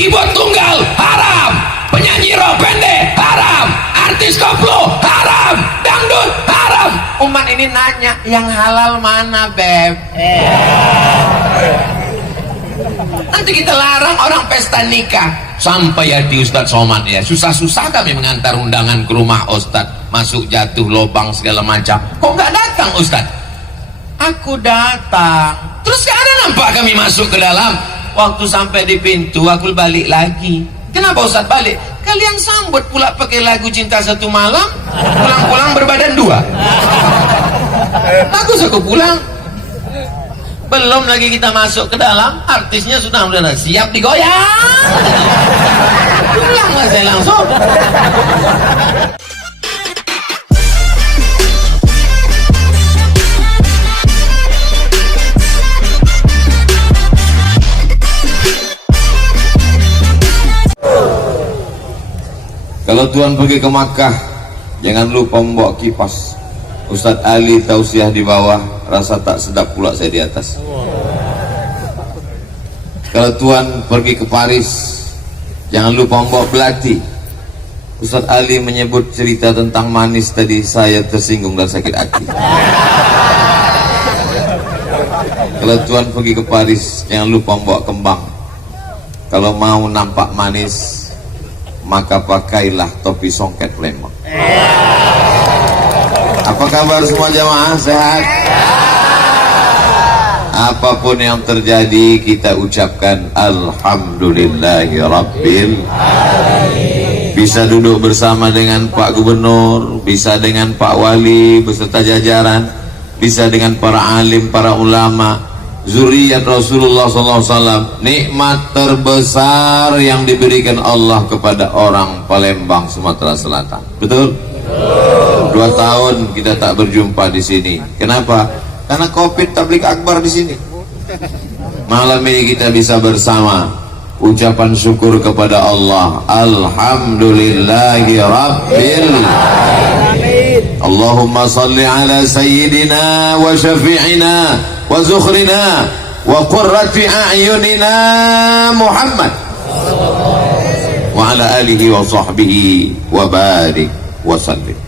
keyboard tunggal haram, penyanyi rock pendek haram, artis koplo haram, dangdut haram. Umat ini nanya, yang halal mana, Beb? Nanti kita larang orang pesta nikah. Sampai ya di Ustadz Somad ya, susah-susah kami mengantar undangan ke rumah Ustadz, masuk jatuh lobang segala macam. Kok nggak datang Ustadz? Aku datang. Terus sekarang nampak kami masuk ke dalam. Waktu sampai di pintu aku balik lagi. Kenapa Ustadz balik? Kalian sambut pula pakai lagu Cinta Satu Malam, pulang-pulang berbadan dua. Bagus aku pulang. Belum lagi kita masuk ke dalam, artisnya sudah siap digoyang. Pulang lah saya langsung. Kalau Tuhan pergi ke Makkah, jangan lupa membawa kipas. Ustadz Ali tausiah di bawah, rasa tak sedap pula saya di atas. Kalau Tuhan pergi ke Paris, jangan lupa membawa belati. Ustadz Ali menyebut cerita tentang manis tadi, saya tersinggung dan sakit hati. Kalau Tuhan pergi ke Paris, jangan lupa membawa kembang. Kalau mau nampak manis, maka pakailah topi songket Lembang. Apa kabar semua jamaah? Sehat? Apapun yang terjadi, kita ucapkan Alhamdulillahirabbil alamin. Bisa duduk bersama dengan Pak Gubernur, bisa dengan Pak Wali beserta jajaran, bisa dengan para alim, para ulama, zuriat Rasulullah SAW. Nikmat terbesar yang diberikan Allah kepada orang Palembang, Sumatera Selatan. Betul? 2 tahun kita tak berjumpa di sini. Kenapa? Karena Covid tablik akbar di sini. Malam ini kita bisa bersama, ucapan syukur kepada Allah. Alhamdulillahirabbil alamin. Allahumma salli ala sayyidina wa syafi'ina wa zukhrina wa qurrati a'yunina Muhammad wa ala alihi wa sahbihi wa barik wasallim.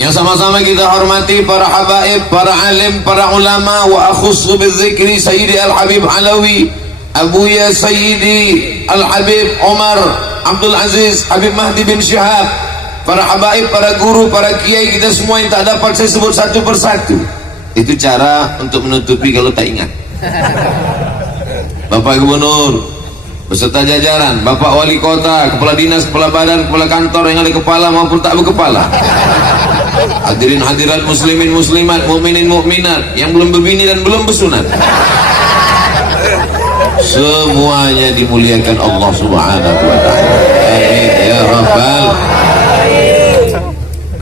Yang sama-sama kita hormati para habaib, para alim, para ulama, wa akhussu bidzikri Sayyidi Al-Habib Alawi, Abuya Sayyidi Al-Habib Omar Abdul Aziz Habib Mahdi bin Syihab, para habaib, para guru, para kiai, kita semua yang tak dapat saya sebut satu persatu. Itu cara untuk menutupi kalau tak ingat. Bapak Gubernur beserta jajaran, Bapak Wali Kota, Kepala Dinas, Kepala Badan, Kepala Kantor yang ada kepala maupun tak berkepala, hadirin hadirat muslimin muslimat, mukminin mukminat yang belum berbini dan belum bersunat, semuanya dimuliakan Allah Subhanahu wa ta'ala. Amin ya rabbal.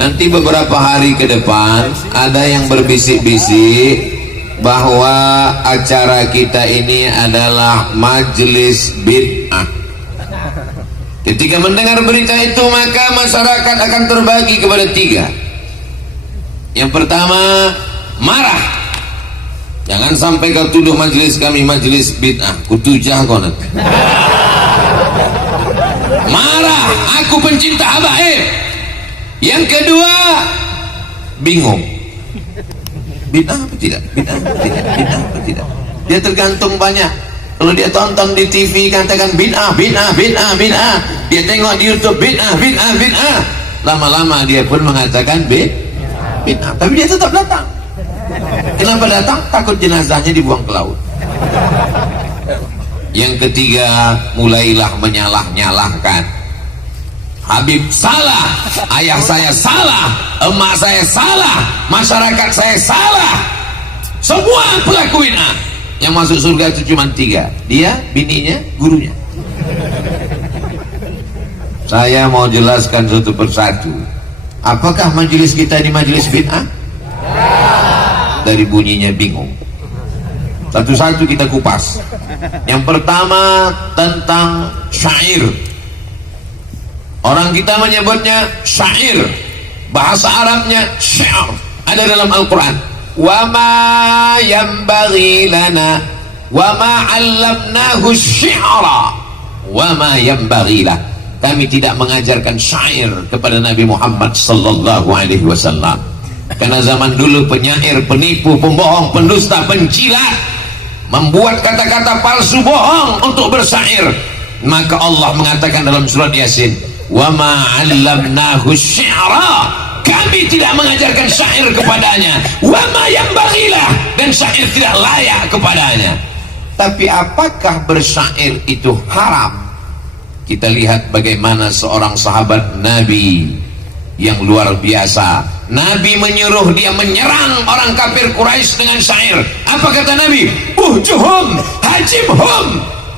Nanti beberapa hari ke depan ada yang berbisik-bisik bahwa acara kita ini adalah majelis bid'ah. Ketika mendengar berita itu, maka masyarakat akan terbagi kepada 3. Yang pertama, marah. Jangan sampai kau tuduh majelis kami majelis bid'ah, kutujah kau nanti. Marah, aku pencinta habaib. Yang kedua, bingung. Bid'ah apa tidak? Bid'ah apa tidak? Bid'ah apa tidak? Dia tergantung banyak. Kalau dia tonton di TV katakan bid'ah, bid'ah, bid'ah, bid'ah. Dia tengok di YouTube bid'ah, bid'ah, bid'ah. Lama-lama dia pun mengatakan bid'ah. Tapi dia tetap datang. Kenapa datang? Takut jenazahnya dibuang ke laut. Yang ketiga, mulailah menyalah-nyalahkan. Habib salah, ayah saya salah, emak saya salah, masyarakat saya salah. Semua pelaku bid'ah. Yang masuk surga itu cuma 3. Dia, bininya, gurunya. Saya mau jelaskan satu persatu. Apakah majelis kita di majelis bid'ah? Dari bunyinya bingung. Satu-satu kita kupas. Yang pertama tentang syair. Orang kita menyebutnya syair, bahasa Arabnya syair. Ada dalam Al-Quran. Wa ma yanbaghi lana wa ma 'allamnahu syi'ra wa ma yanbaghi lah. Kami tidak mengajarkan syair kepada Nabi Muhammad sallallahu alaihi wasallam. Karena zaman dulu penyair, penipu, pembohong, pendusta, pencilat membuat kata-kata palsu bohong untuk bersyair. Maka Allah mengatakan dalam surat Yasin, wa ma 'allamnahu syi'ra, kami tidak mengajarkan syair kepadanya, wa ma yanbaghi lah, dan syair tidak layak kepadanya. Tapi apakah bersyair itu haram? Kita lihat bagaimana seorang sahabat Nabi yang luar biasa. Nabi menyuruh dia menyerang orang kafir Quraisy dengan syair. Apa kata Nabi? Uhjuhum hajimhum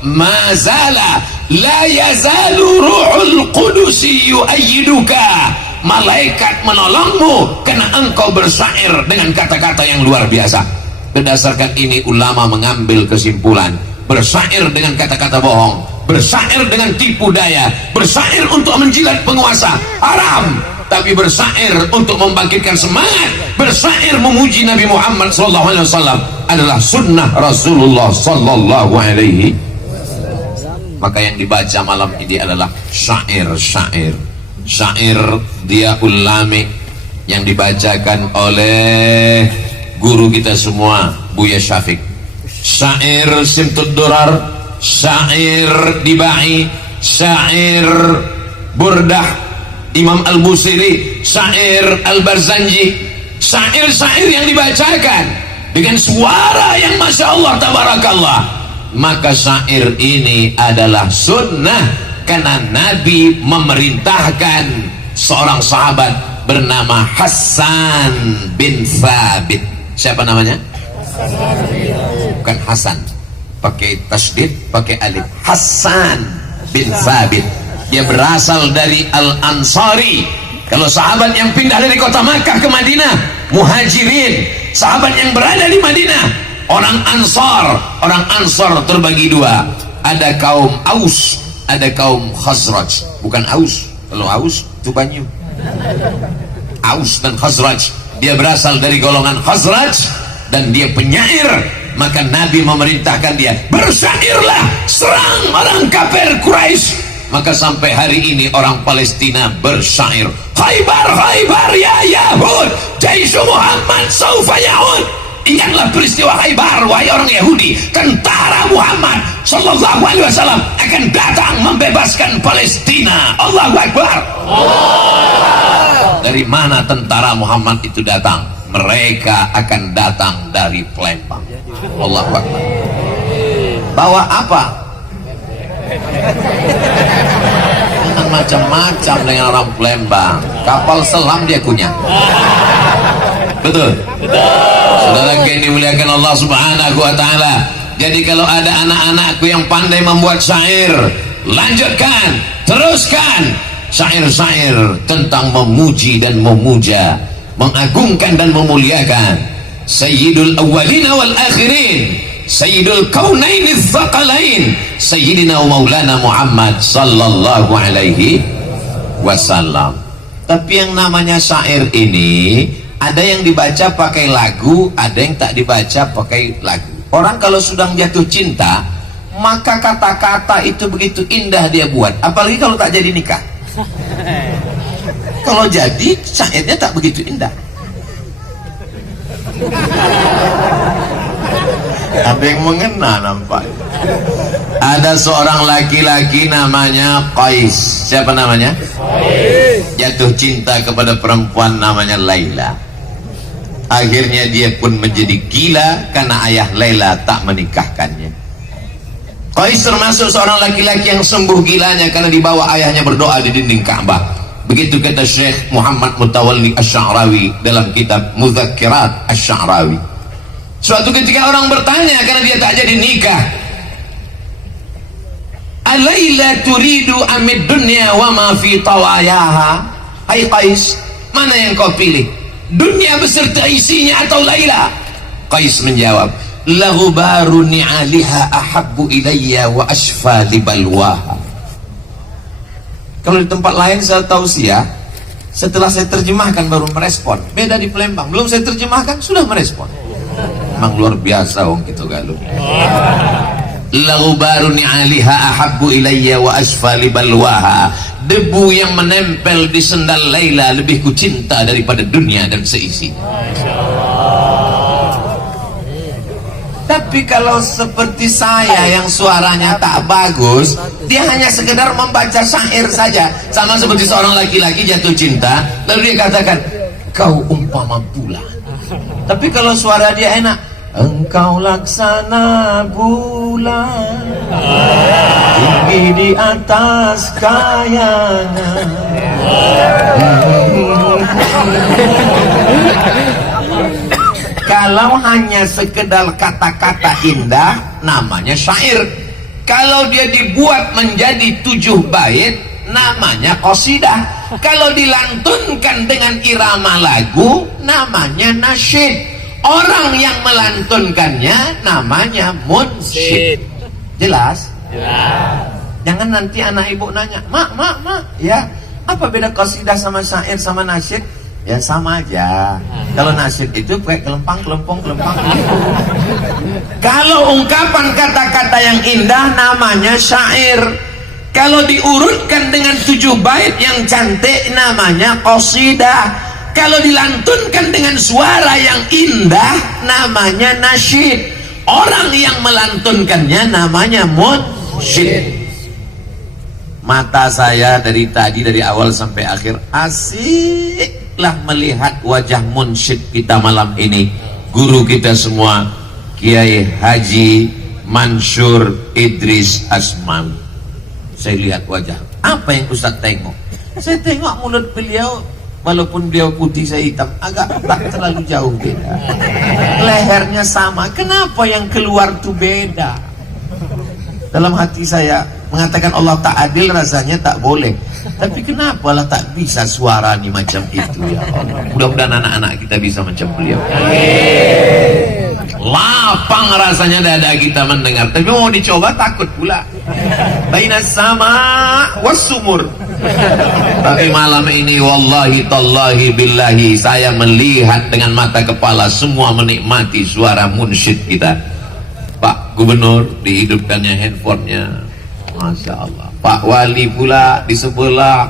mazala la yazalu ruhul qudusi yu'ayyiduka. Malaikat menolongmu karena engkau bersyair dengan kata-kata yang luar biasa. Berdasarkan ini ulama mengambil kesimpulan, bersyair dengan kata-kata bohong, bersyair dengan tipu daya, bersyair untuk menjilat penguasa haram. Tapi bersyair untuk membangkitkan semangat, bersyair memuji Nabi Muhammad SAW adalah sunnah Rasulullah SAW. Maka yang dibaca malam ini adalah syair-syair, syair dia ulami yang dibacakan oleh guru kita semua, Buya Syafiq. Syair Simtud Durar, syair Dibai, syair Burdah Imam Al-Busiri, syair Al-Barzanji, syair-syair yang dibacakan dengan suara yang Masya Allah tabarakallah. Maka syair ini adalah sunnah karena Nabi memerintahkan seorang sahabat bernama Hasan bin Thabit. Siapa namanya? Bukan Hasan, pakai tasdid, pakai alif. Hasan bin Thabit. Dia berasal dari Al-Ansari. Kalau sahabat yang pindah dari kota Makkah ke Madinah, Muhajirin. Sahabat yang berada di Madinah, orang Ansar. Orang Ansar terbagi dua, ada kaum Aus, ada kaum Khazraj. Bukan Aus, kalau Aus itu banyu. Aus dan Khazraj. Dia berasal dari golongan Khazraj dan dia penyair. Maka Nabi memerintahkan dia, bersyairlah, serang orang kafir Quraisy. Maka sampai hari ini orang Palestina bersyair, Khaybar, Khaybar ya Yahud, Jaish Muhammad saufa ya'ud. Ingatlah peristiwa Khaybar, wahai orang Yahudi, tentara Muhammad sallallahu alaihi wasallam akan datang membebaskan Palestina. Allahu Akbar. Dari mana tentara Muhammad itu datang? Mereka akan datang dari Palembang. Allahu Akbar. Bawa apa? Macam-macam dengan orang Palembang. Kapal selam dia punya. Betul? Saudara yang dimuliakan Allah Subhanahu wa taala. Jadi kalau ada anak-anakku yang pandai membuat syair, lanjutkan, teruskan syair-syair tentang memuji dan memuja, mengagungkan dan memuliakan Sayyidul Awwalina wal Akhirin, Sayyidul Kaunaini Tsaqalain, Sayyidina wa Maulana Muhammad sallallahu alaihi wasallam. Tapi yang namanya syair ini ada yang dibaca pakai lagu, ada yang tak dibaca pakai lagu. Orang kalau sudah jatuh cinta, maka kata-kata itu begitu indah dia buat, apalagi kalau tak jadi nikah. Kalau jadi, syairnya tak begitu indah. Ada yang mengena nampak. Ada seorang laki-laki namanya Qais. Siapa namanya? Qais. Jatuh cinta kepada perempuan namanya Laila. Akhirnya dia pun menjadi gila karena ayah Laila tak menikahkannya. Qais termasuk seorang laki-laki yang sembuh gilanya karena dibawa ayahnya berdoa di dinding Ka'bah. Begitu kata Syekh Muhammad Mutawalli Asy-Sya'rawi dalam kitab Mudzakirat Asy-Sya'rawi. Suatu ketika orang bertanya karena dia tak jadi nikah, Alaila turidu amid dunya wa ma fi tawayaha. Hai Qais, mana yang kau pilih? Dunia beserta isinya atau Laila? Qais menjawab, Laghubaru ni'aliha ahabbu ilayya wa ashfa libalwaha. Kalau di tempat lain saya tausiah, setelah saya terjemahkan baru merespon. Beda di Palembang, belum saya terjemahkan sudah merespon. Emang luar biasa wong gitu galuh. Lagubaru ni'aliha ahabbu ilayya wa asfali balwaha. Debu yang menempel di sendal Laila lebih kucinta daripada dunia dan seisi. Tapi kalau seperti saya yang suaranya tak bagus, dia hanya sekedar membaca syair saja, sama seperti seorang laki-laki jatuh cinta lalu dia katakan kau umpama bulan. Tapi kalau suara dia enak, engkau laksana bulan tinggi di atas kayangan. Kalau hanya sekedar kata-kata indah namanya syair. Kalau dia dibuat menjadi 7 bait namanya qasidah. Kalau dilantunkan dengan irama lagu namanya nasyid. Orang yang melantunkannya namanya munsyid. Jelas? Jelas. Jangan nanti anak ibu nanya, mak, ya, apa beda qasidah sama syair sama nasyid? Ya sama aja. Kalau nasyid itu pakai kelempang. Kalau ungkapan kata-kata yang indah namanya syair. Kalau diurutkan dengan 7 bait yang cantik namanya qasidah. Kalau dilantunkan dengan suara yang indah namanya nasyid. Orang yang melantunkannya namanya munsyid. Mata saya dari tadi, dari awal sampai akhir, asiklah melihat wajah munsyid kita malam ini. Guru kita semua, Kiai Haji Mansur Idris Asmawi. Saya lihat wajah. Apa yang Ustaz tengok? Saya tengok mulut beliau, walaupun beliau putih saya hitam, agak tak terlalu jauh beda. Lehernya sama. Kenapa yang keluar tuh beda? Dalam hati saya mengatakan Allah tak adil, rasanya tak boleh. Tapi kenapa lah tak bisa suara nih macam itu ya Allah. Mudah-mudahan anak-anak kita bisa macam beliau. Lapang rasanya dada kita mendengar. Tapi mau dicoba takut pula. Bainas sama wassumur. Tapi malam ini wallahi tallahi billahi saya melihat dengan mata kepala semua menikmati suara munsyid kita. Pak Gubernur dihidupkannya handphonenya, Masya Allah. Pak Wali pula di sebelah.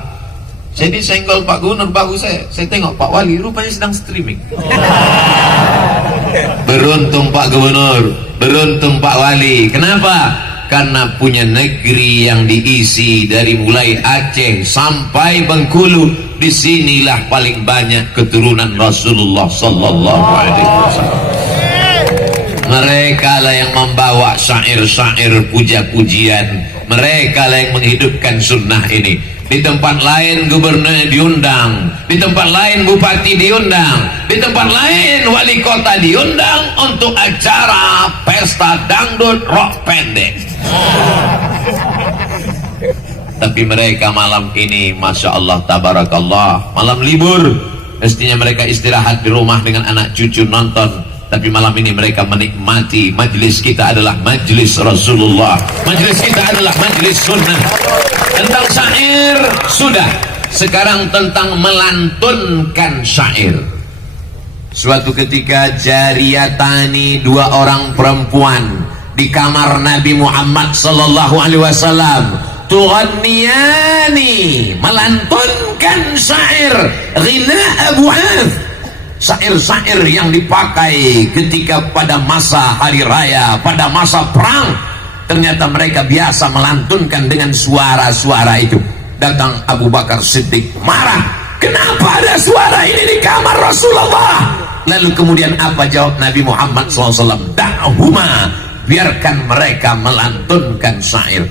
Saya disenggol Pak Gubernur, bagus saya tengok Pak Wali rupanya sedang streaming. Beruntung Pak Gubernur, beruntung Pak Wali. Kenapa? Karena punya negeri yang diisi dari mulai Aceh sampai Bengkulu. Disinilah paling banyak keturunan Rasulullah Sallallahu Alaihi Wasallam. Mereka lah yang membawa syair-syair puja-pujian. Mereka lah yang menghidupkan sunnah ini. Di tempat lain gubernur diundang, di tempat lain bupati diundang, di tempat lain wali kota diundang untuk acara pesta dangdut rock pendek. Tapi mereka malam ini Masya Allah tabarakallah, malam libur, mestinya mereka istirahat di rumah dengan anak cucu nonton. Tapi malam ini mereka menikmati majlis kita adalah majlis Rasulullah. Majlis kita adalah majlis sunnah. Tentang syair sudah. Sekarang tentang melantunkan syair. Suatu ketika jariyatani, 2 orang perempuan di kamar Nabi Muhammad sallallahu alaihi wasallam, tughanniyani, melantunkan syair ghina Abu Auf. Syair-syair yang dipakai ketika pada masa hari raya, pada masa perang. Ternyata mereka biasa melantunkan dengan suara-suara itu. Datang Abu Bakar Siddiq marah, kenapa ada suara ini di kamar Rasulullah? Lalu kemudian apa jawab Nabi Muhammad SAW? Da'huma, biarkan mereka melantunkan syair.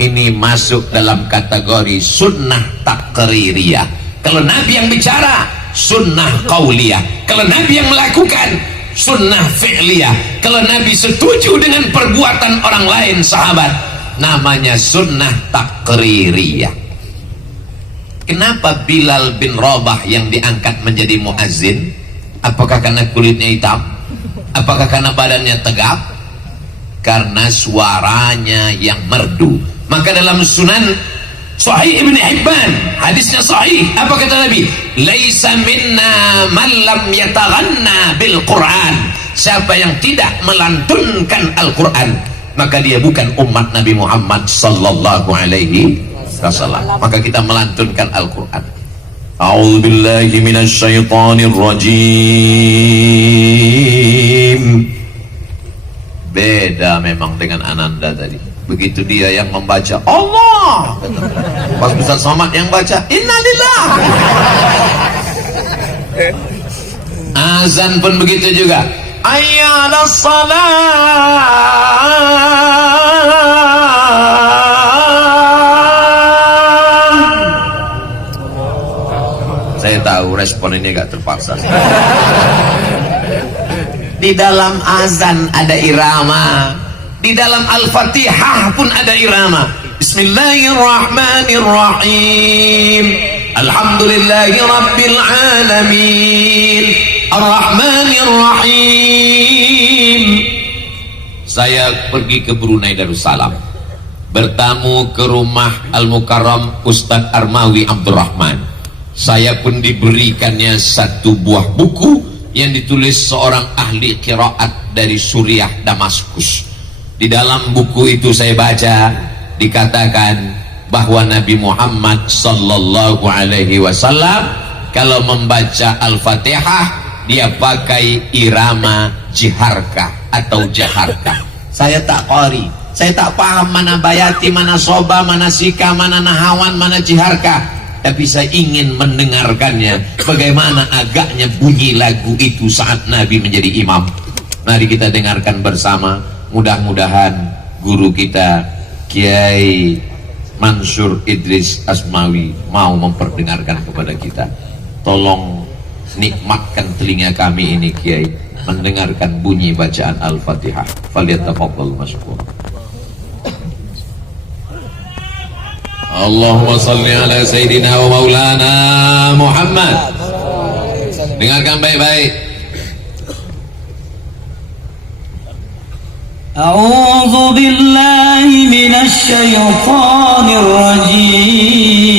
Ini masuk dalam kategori sunnah takririyah. Kalau Nabi yang bicara, sunnah qauliyah. Kalau Nabi yang melakukan, sunnah fi'liyah. Kalau Nabi setuju dengan perbuatan orang lain sahabat, namanya sunnah takririyah. Kenapa Bilal bin Rabah yang diangkat menjadi muazzin? Apakah karena kulitnya hitam? Apakah karena badannya tegap? Karena suaranya yang merdu. Maka dalam Sunan Sahih Ibn Hibban, hadisnya sahih, apa kata Nabi? Laisa minna man lam yataghanna bil Quran. siapa yang tidak melantunkan Al-Quran, maka dia bukan umat Nabi Muhammad sallallahu alaihi wasallam. Maka kita melantunkan Al-Quran. A'udzubillahi minasyaitonir rajim. Beda memang dengan Ananda tadi. Begitu dia yang membaca Allah, pas Ustaz Somad yang baca Innalillah. Azan pun begitu juga. Ayyalas salat. Saya tahu respon ini agak terpaksa. Di dalam azan ada irama, di dalam Al-Fatihah pun ada irama. Bismillahirrahmanirrahim. Alhamdulillahi Rabbil Alamin, Ar-Rahmanir-Rahim. Saya pergi ke Brunei Darussalam, bertamu ke rumah Al-Mukarram Ustadz Armawi Abdurrahman. Saya pun diberikannya satu buah buku yang ditulis seorang ahli qiraat dari Suriah Damaskus. Di dalam buku itu saya baca, dikatakan bahwa Nabi Muhammad sallallahu alaihi wasallam kalau membaca Al-Fatihah dia pakai irama jiharka atau jaharka. Saya tak qari, saya tak paham mana bayati, mana soba, mana sika, mana nahawan, mana jiharka, tapi saya ingin mendengarkannya bagaimana agaknya bunyi lagu itu saat Nabi menjadi imam. Mari kita dengarkan bersama. Mudah-mudahan guru kita Kiai Mansur Idris Asmawi mau memperdengarkan kepada kita. Tolong nikmatkan telinga kami ini Kiai mendengarkan bunyi bacaan Al-Fatihah. Falyatafaddal mashkur. Allahumma salli ala Sayyidina wa Maulana Muhammad. Dengarkan baik-baik. أعوذ بالله من الشيطان الرجيم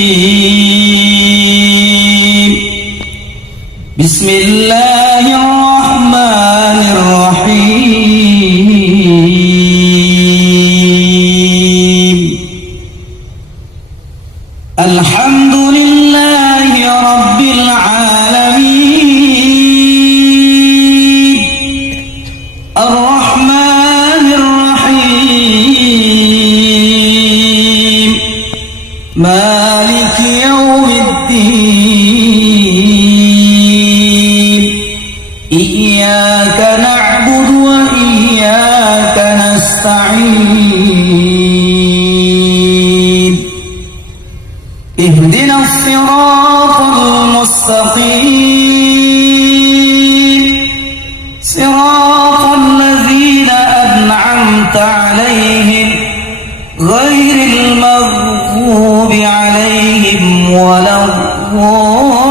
بسم الله الرحمن الرحيم الحمد لله رب العالمين الرحمن الرحيم مالك يوم الدين إياك نعبد وإياك نستعين اهدنا الصراط المستقيم صراط الذين أنعمت عليهم غير المغضوب عليهم ولا الضالين.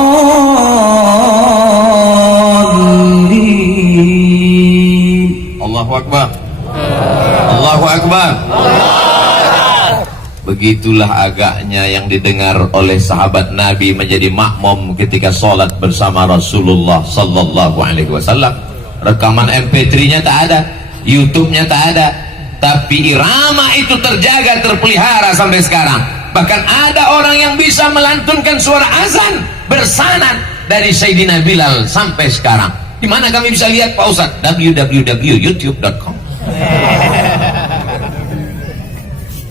Allahu Akbar. Allahu Akbar. Begitulah agaknya yang didengar oleh sahabat Nabi menjadi makmum ketika sholat bersama Rasulullah sallallahu alaihi wasallam. Rekaman MP3-nya tak ada, YouTube-nya tak ada, tapi irama itu terjaga, terpelihara sampai sekarang. Bahkan ada orang yang bisa melantunkan suara azan bersanad dari Sayyidina Bilal sampai sekarang. Di mana kami bisa lihat Pak Ustaz? www.youtube.com.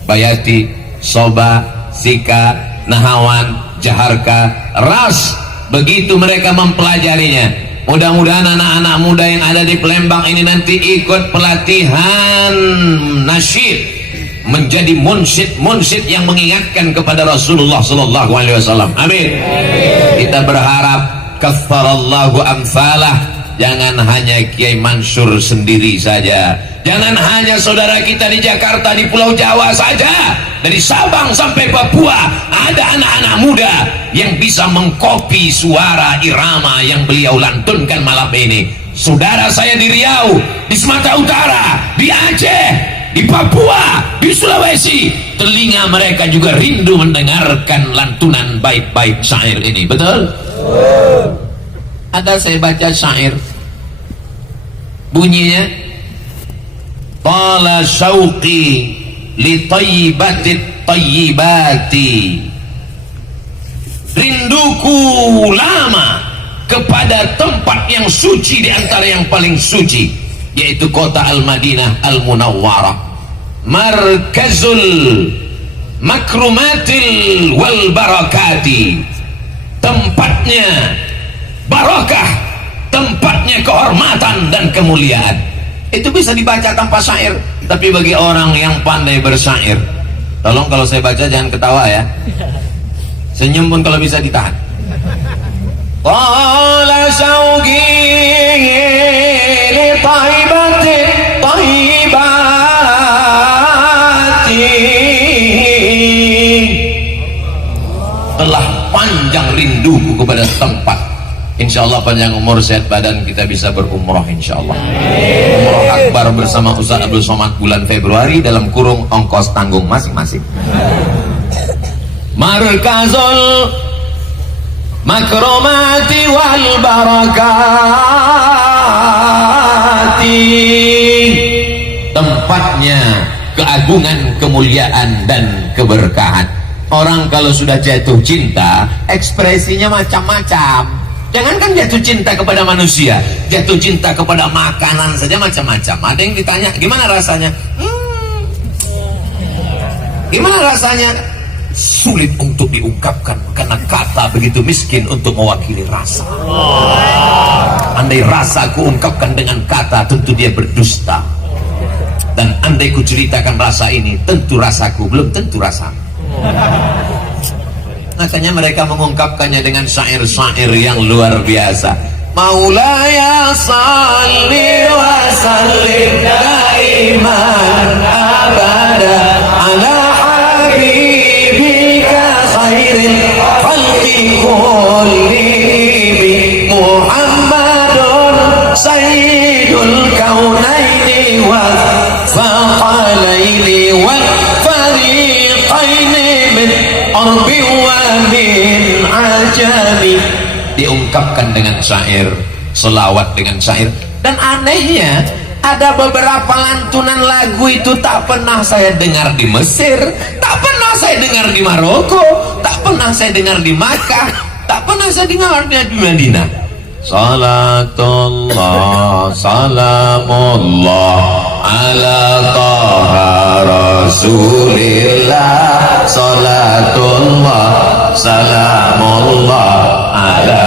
Bayati, soba, sika, nahawan, jaharka, ras, begitu mereka mempelajarinya. Mudah-mudahan anak-anak muda yang ada di Palembang ini nanti ikut pelatihan nasyid, menjadi munsyid yang mengingatkan kepada Rasulullah sallallahu alaihi wasallam. Amin. Kita berharap kafarallahu amsalah. Jangan hanya Kiai Mansur sendiri saja, jangan hanya saudara kita di Jakarta, di Pulau Jawa saja, dari Sabang sampai Papua ada anak-anak muda yang bisa mengkopi suara irama yang beliau lantunkan malam ini. Saudara saya di Riau, di Sumatera Utara, di Aceh, di Papua, di Sulawesi, telinga mereka juga rindu mendengarkan lantunan bait-bait syair ini. Betul? Ada saya baca syair, bunyinya tala syauqi li thayyibatit thayyibati, rinduku lama kepada tempat yang suci di antara yang paling suci, yaitu kota Al-Madinah Al-Munawwarah, markazul makrumatil wal barakati, tempatnya barakah, tempatnya kehormatan dan kemuliaan. Itu bisa dibaca tanpa syair, tapi bagi orang yang pandai bersyair, tolong kalau saya baca jangan ketawa ya, senyum pun kalau bisa ditahan. Qala syauqi li taibati taibati, telah panjang rinduku kepada tempat. Insyaallah panjang umur sehat badan kita bisa berumrah insyaallah. Umrah akbar bersama Ustaz Abdul Somad bulan Februari dalam kurung ongkos tanggung masing-masing. Markazul makrumati wal barakati, tempatnya keagungan, kemuliaan dan keberkahan. Orang kalau sudah jatuh cinta ekspresinya macam-macam. Jangankan jatuh cinta kepada manusia, jatuh cinta kepada makanan saja macam-macam. Ada yang ditanya gimana rasanya, gimana rasanya, sulit untuk diungkapkan karena kata begitu miskin untuk mewakili rasa. Andai rasa ku ungkapkan dengan kata, tentu dia berdusta. Dan andai ku ceritakan rasa ini, tentu rasaku belum tentu rasa. Makanya mereka mengungkapkannya dengan syair-syair yang luar biasa. Maulaya salli wa sallim daiman abada ala habibika khairil khalqi kullihim, Muhammadun sayyidul kaunaini wal faqalaini wal fariqaini min arbi wa min ajami. Diungkapkan dengan syair, selawat dengan syair. Dan anehnya ada beberapa lantunan lagu itu tak pernah saya dengar di Mesir, tak pernah saya dengar di Maroko, tak pernah saya dengar di Makkah, tak pernah saya dengar di Madinah. Salatullah salamullah ala taha rasulillah, salatullah salamullah ala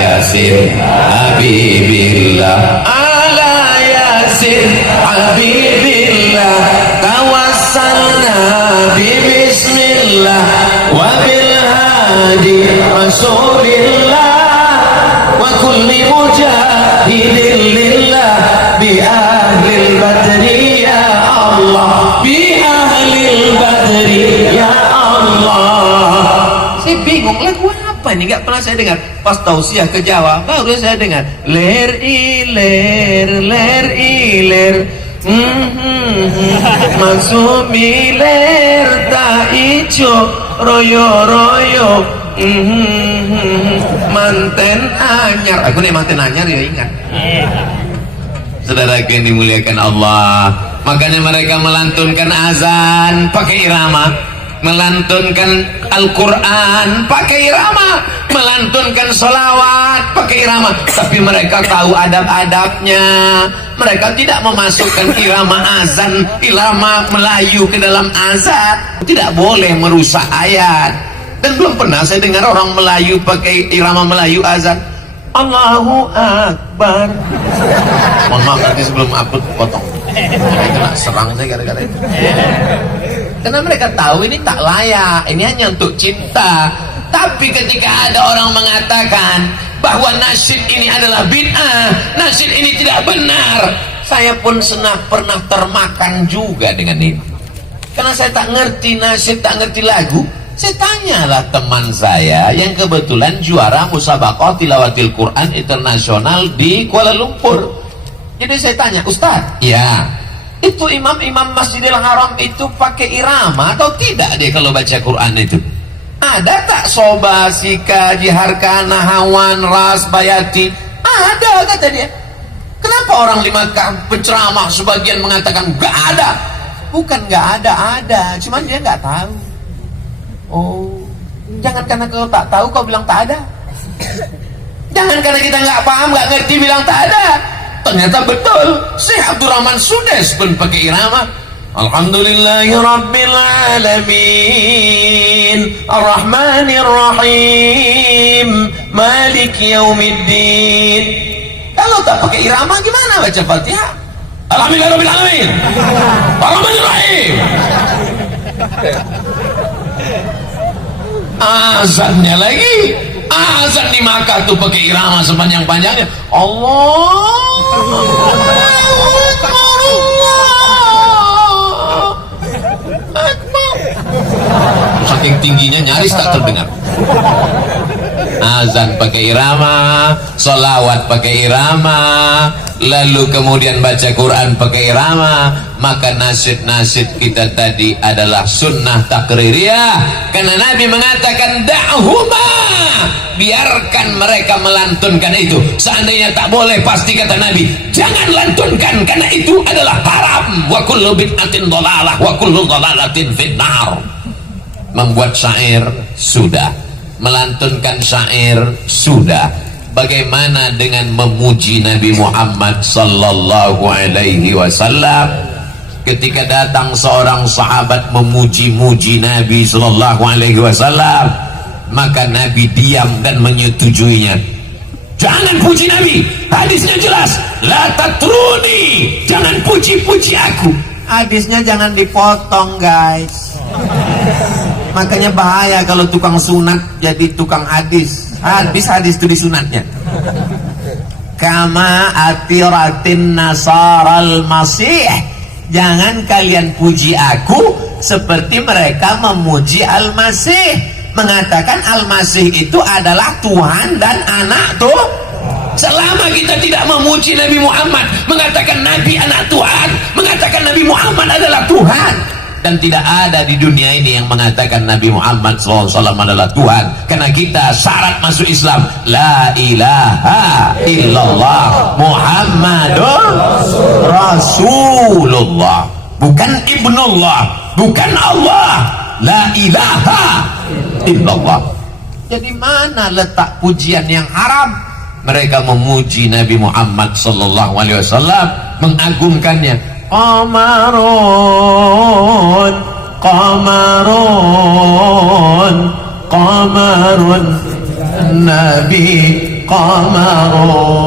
yasin habibillah, ala yasin habibillah, tawassalna bismillah wa bil hadi rasulillah wa kulli mujahidin lillah bi ahlil badri ya Allah, bi ahlil badri ya Allah. Saya bingung lagu apa ini, nggak pernah saya dengar. Pas tausiah ke Jawa baru saya dengar ler iler mansumi ler ta ijo royo royo manten anyar. Aku nih manten anyar ya ingat. Saudara yang dimuliakan Allah, makanya mereka melantunkan azan pakai irama, melantunkan Al-Quran pakai irama, melantunkan sholawat pakai irama. Tapi mereka tahu adab-adabnya. Mereka tidak memasukkan irama azan, irama Melayu ke dalam azan. Tidak boleh merusak ayat. Dan belum pernah saya dengar orang Melayu pakai irama Melayu azan Allahu Akbar. Mohon maaf nanti sebelum upload potong, saya kena serang saya gara-gara itu. Karena mereka tahu ini tak layak, ini hanya untuk cinta. Tapi ketika ada orang mengatakan bahwa nasyid ini adalah bid'ah, nasyid ini tidak benar, saya pun pernah termakan juga dengan ini. Karena saya tak ngerti nasyid, tak ngerti lagu. Saya tanyalah teman saya yang kebetulan juara musabaqah tilawatil Quran internasional di Kuala Lumpur. Jadi saya tanya, Ustaz, ya, itu imam-imam Masjidil Haram itu pakai irama atau tidak dia kalau baca Quran itu? Ada tak Soba, Sika, Jiharka, Nahawan, Ras, Bayati? Ada kata dia. Kenapa Kenapa orang di Makkah penceramah sebagian mengatakan nggak ada? Bukan nggak ada, cuman dia nggak tahu. Oh, jangan karena kau tak tahu kau bilang tak ada. Jangan karena kita nggak paham, nggak ngerti bilang tak ada. Ternyata betul. Syekh Abdurrahman Sudes pun pakai irama. Alhamdulillahirabbil alamin, Arrahmanirrahim, Maliki yaumiddin. Kalau tak pakai irama gimana baca Fatihah? Alhamdulillahirabbil alamin, Arrahmanirrahim. Azannya lagi, azan di Makkah tuh pakai irama sepanjang-panjangnya. Allah Akbar. Saking tingginya nyaris tak terdengar. Azan pakai irama, solawat pakai irama, lalu kemudian baca Quran pakai irama. Maka nasyid-nasyid kita tadi adalah sunnah takririyah, karena Nabi mengatakan da'huma, biarkan mereka melantunkan itu. Seandainya tak boleh, pasti kata Nabi jangan lantunkan, karena itu adalah haram. Wa kullu bid'atin dhalalah wa kullu dhalalatin finnar. Membuat syair sudah, melantunkan syair sudah. Bagaimana dengan memuji Nabi Muhammad sallallahu alaihi wasallam? Ketika datang seorang sahabat memuji-muji Nabi sallallahu alaihi wasallam, maka Nabi diam dan menyetujuinya. Jangan puji Nabi, hadisnya jelas, la tatruni, jangan puji-puji aku. Hadisnya jangan dipotong, guys. Makanya bahaya kalau tukang sunat jadi tukang hadis. Hadis itu disunatnya. Kama atiratin nasaral masih, jangan kalian puji aku seperti mereka memuji Al-Masih, mengatakan Al-Masih itu adalah Tuhan dan anak tuh. Selama kita tidak memuji Nabi Muhammad, mengatakan Nabi anak Tuhan, mengatakan Nabi Muhammad adalah Tuhan, dan tidak ada di dunia ini yang mengatakan Nabi Muhammad SAW adalah Tuhan. Karena kita syarat masuk Islam, la ilaha illallah Muhammadur Rasulullah, bukan ibnullah, bukan Allah, la ilaha illallah. Jadi mana letak pujian yang haram? Mereka memuji Nabi Muhammad SAW, mengagungkannya. Qamarun, qamarun, qamarun, Nabi qamarun.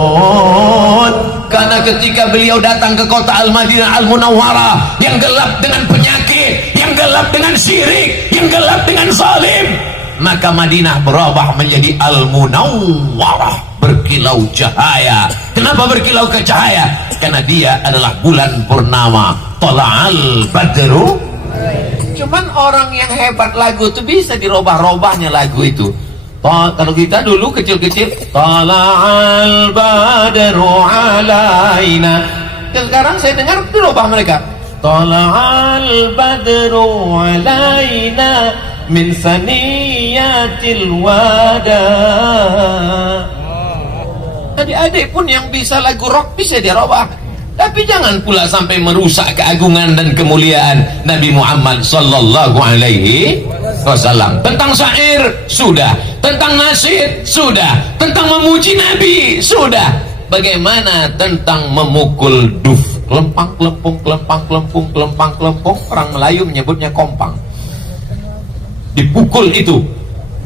Karena ketika beliau datang ke kota Al-Madinah Al-Munawwarah yang gelap dengan penyakit, yang gelap dengan syirik, yang gelap dengan zalim, maka Madinah berubah menjadi Al-Munawwarah, berkilau cahaya. Kenapa berkilau ke cahaya? Karena dia adalah bulan purnama, tala'al badru. Cuman orang yang hebat lagu itu bisa dirubah-rubahnya lagu itu. Kalau kita dulu kecil-kecil, tala'al badru alaina. Sekarang saya dengar dirubah mereka, tala'al badru alaina min saniyatil wada. Adik-adik pun yang bisa lagu rock bisa dirubah, tapi jangan pula sampai merusak keagungan dan kemuliaan Nabi Muhammad sallallahu alaihi wasallam. Tentang syair sudah, tentang nasyid sudah, tentang memuji Nabi sudah. Bagaimana tentang memukul duf, kelempang kelempung, kelempang kelempung, kelempang kelempung? Orang Melayu menyebutnya kompang. Dipukul itu.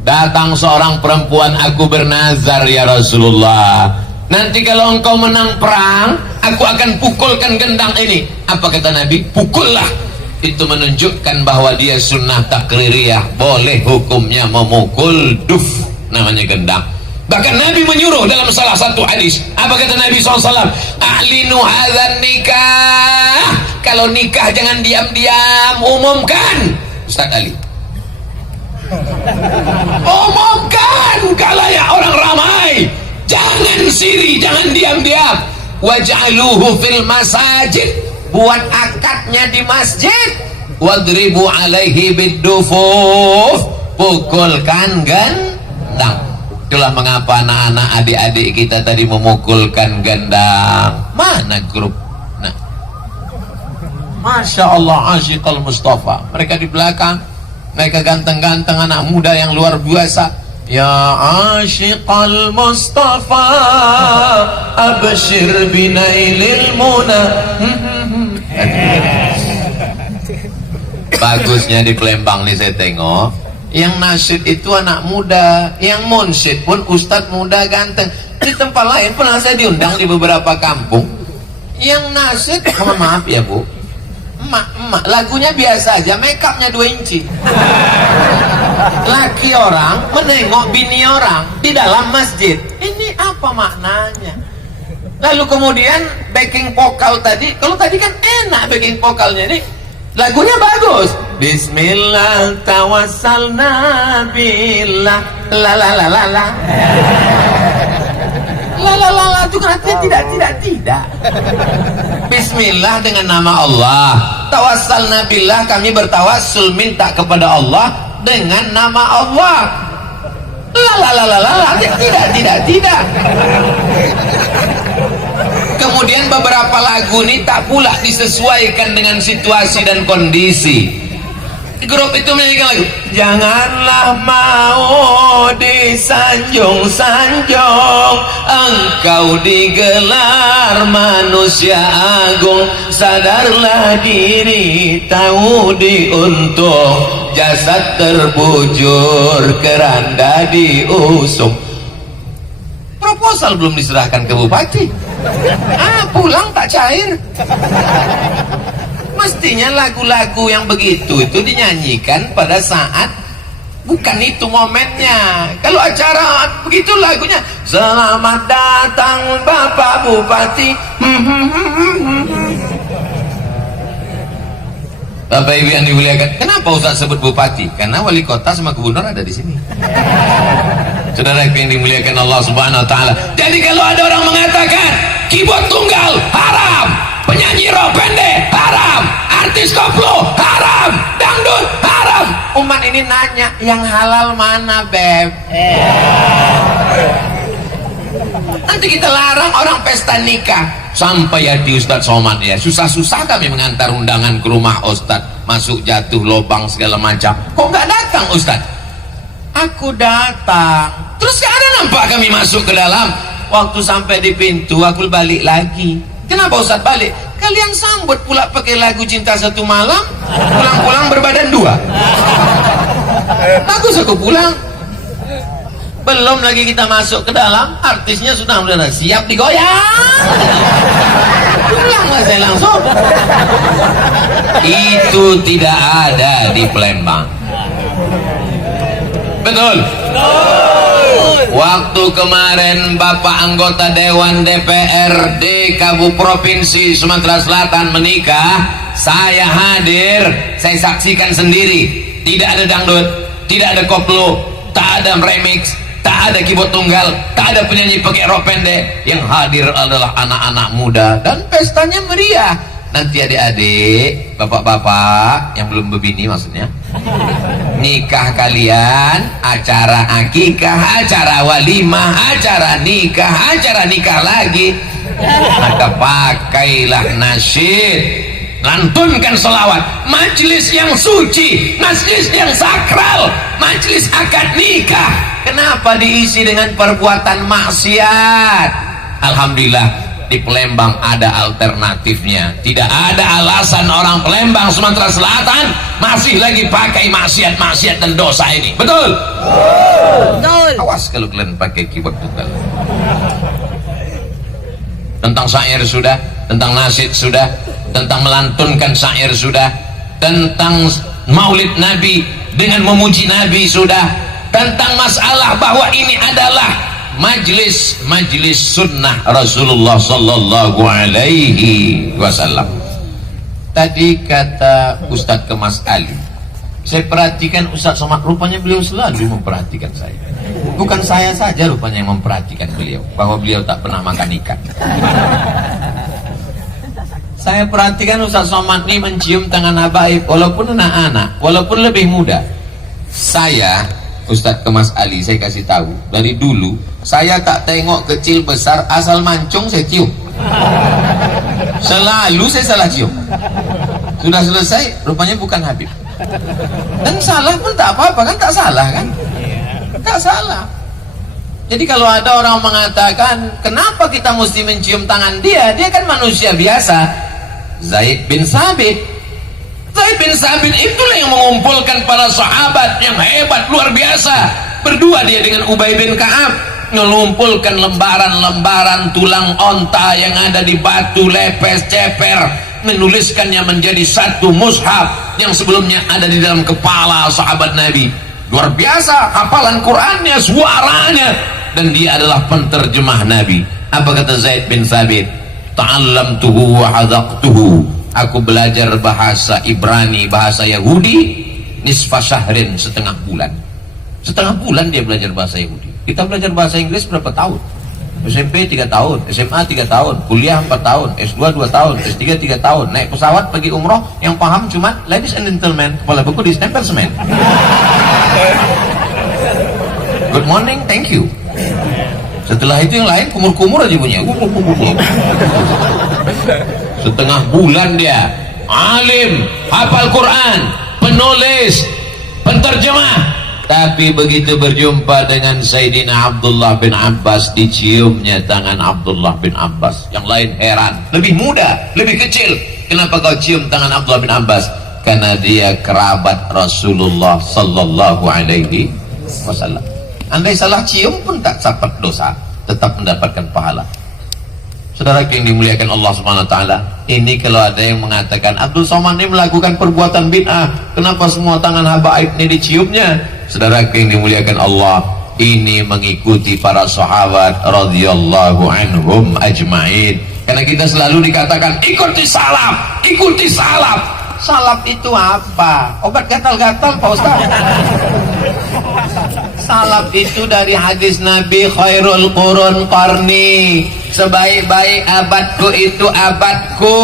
Datang seorang perempuan, aku bernazar ya Rasulullah, nanti kalau engkau menang perang, aku akan pukulkan gendang ini. Apa kata Nabi? Pukullah. Itu menunjukkan bahwa dia sunnah takririyah, boleh hukumnya memukul duf, namanya gendang. Bahkan Nabi menyuruh dalam salah satu hadis. Apa kata Nabi SAW? A'linu hadzan nikah, kalau nikah jangan diam-diam, umumkan. Ustaz Ali, umumkan kalayak orang ramai, jangan siri, jangan diam-diam. Waj'aluhu fil masajid, buat akadnya di masjid. Wadribu alaihi biddufuf, pukulkan gendang. Itulah mengapa anak-anak adik-adik kita tadi memukulkan gendang. Mana grup? Nah, Masya Allah, Asyiqal Mustafa. Mereka di belakang, mereka ganteng-ganteng anak muda yang luar biasa. Ya Asyiqal Mustafa, abshir binailil muna. Bagusnya di Palembang nih saya tengok, yang nasyid itu anak muda, yang munsyid pun ustadz muda ganteng. Di tempat lain pernah saya diundang di beberapa kampung, yang nasyid, mohon maaf ya bu, emak lagunya biasa aja, make upnya 2 inci. Laki orang menengok bini orang di dalam masjid, ini apa maknanya? Lalu kemudian backing vokal tadi, kalau tadi kan enak backing vokalnya, ini lagunya bagus. Bismillah tawassalna billah, la la la la la la la la la, itu kan artinya tidak. Bismillah dengan nama Allah, tawassalna billah, kami bertawassul minta kepada Allah dengan nama Allah. La la la la la, tidak. Kemudian beberapa lagu ini tak pula disesuaikan dengan situasi dan kondisi. Grup itu menyanyikan lagu, janganlah mau disanjung-sanjung, engkau digelar manusia agung, sadarlah diri tahu diuntung, jasad terbujur keranda diusung. Proposal belum diserahkan ke bupati, pulang tak cair. Mestinya lagu-lagu yang begitu itu dinyanyikan pada saat bukan itu momennya. Kalau acara begitu lagunya, selamat datang Bapak Bupati. Bapak Ibu yang dimuliakan, kenapa Ustaz sebut bupati? Karena wali kota sama gubernur ada di sini. Saudara yang dimuliakan Allah Subhanahu wa taala. Jadi kalau ada orang mengatakan keyboard tunggal haram, penyanyi rock pendek haram, artis koplo haram, dangdut haram, umat ini nanya yang halal mana beb? Nanti kita larang orang pesta nikah. Sampai ya di Ustadz Somad ya, susah-susah kami mengantar undangan ke rumah Ustadz, masuk jatuh lubang segala macam. Kok nggak datang Ustadz? Aku datang, terus gak ada nampak kami masuk ke dalam. Waktu sampai di pintu aku balik lagi. Kenapa Ustadz balik? Kalian sambut pula pakai lagu Cinta Satu Malam, pulang-pulang berbadan 2. Bagus aku pulang. Belum lagi kita masuk ke dalam, artisnya sudah siap digoyang. Pulanglah saya langsung. Itu tidak ada di Palembang. Betul? Waktu kemarin Bapak anggota Dewan DPRD Provinsi Sumatera Selatan menikah, saya hadir, saya saksikan sendiri. Tidak ada dangdut, tidak ada koplo, tak ada remix, tak ada keyboard tunggal, tak ada penyanyi pakai rok pendek. Yang hadir adalah anak-anak muda dan pestanya meriah. Nanti adik-adik, bapak-bapak yang belum berbini maksudnya, nikah kalian, acara akikah, acara walimah, acara nikah lagi, maka pakailah nasyid, lantunkan selawat, majlis yang suci, majlis yang sakral, majlis akad nikah. Kenapa diisi dengan perbuatan maksiat? Alhamdulillah di Palembang ada alternatifnya. Tidak ada alasan orang Palembang Sumatera Selatan masih lagi pakai maksiat dan dosa ini. Betul? Betul. Awas kalau kalian pakai keyboard tunggal. Tentang syair sudah, tentang nasyid sudah, tentang melantunkan syair sudah, tentang maulid Nabi dengan memuji Nabi sudah, tentang masalah bahwa ini adalah majlis sunnah Rasulullah sallallahu alaihi wasallam. Tadi kata Ustadz Kemas Ali, saya perhatikan Ustadz Somad, rupanya beliau selalu memperhatikan saya. Bukan saya saja rupanya yang memperhatikan beliau, bahwa beliau tak pernah makan ikan. Saya perhatikan Ustadz Somad ini mencium tangan habaib, walaupun anak-anak, walaupun lebih muda. Saya Ustadz Kemas Ali, saya kasih tahu, dari dulu saya tak tengok kecil besar, asal mancung saya cium. Selalu saya salah cium. Sudah selesai, rupanya bukan Habib. Dan salah pun tak apa-apa kan, tak salah kan? Tak salah. Jadi kalau ada orang mengatakan, kenapa kita mesti mencium tangan dia? Dia kan manusia biasa. Zaid bin Sabit itulah yang mengumpulkan para sahabat yang hebat, luar biasa. Berdua dia dengan Ubay bin Ka'ab, mengumpulkan lembaran-lembaran tulang onta yang ada di batu lepes ceper, menuliskannya menjadi satu mushaf yang sebelumnya ada di dalam kepala sahabat Nabi. Luar biasa hafalan Qur'annya, suaranya, dan dia adalah penterjemah Nabi. Apa kata Zaid bin Sabit? Ta'allamtuhu wa hadaqtuhu. Aku belajar bahasa Ibrani, bahasa Yahudi, nisfa syahrin, setengah bulan. Setengah bulan dia belajar bahasa Yahudi. Kita belajar bahasa Inggris berapa tahun? SMP 3 tahun, SMA 3 tahun, kuliah 4 tahun, S2 2 tahun, S3 3 tahun. Naik pesawat pergi umroh, yang paham cuma ladies and gentlemen, kepala buku ditempel semen. Good morning, thank you. Setelah itu yang lain kumur-kumur aja punya. Setengah bulan dia alim, hafal Quran, penulis, penterjemah. Tapi begitu berjumpa dengan Sayyidina Abdullah bin Abbas, diciumnya tangan Abdullah bin Abbas. Yang lain heran, lebih muda, lebih kecil, kenapa kau cium tangan Abdullah bin Abbas? Karena dia kerabat Rasulullah sallallahu alaihi wasallam. Andai salah cium pun tak dapat dosa, tetap mendapatkan pahala. Saudara yang dimuliakan Allah Subhanahu wa taala, ini kalau ada yang mengatakan Abdul Somad ini melakukan perbuatan bid'ah, kenapa semua tangan habaib ini diciumnya? Saudara yang dimuliakan Allah, ini mengikuti para sahabat radhiyallahu anhum ajma'in. Karena kita selalu dikatakan ikuti salaf, ikuti salaf. Salaf itu apa? Obat gatal-gatal Pak Ustaz? Salaf itu dari hadis Nabi, khairul qurun qarni, sebaik-baik abadku itu abadku,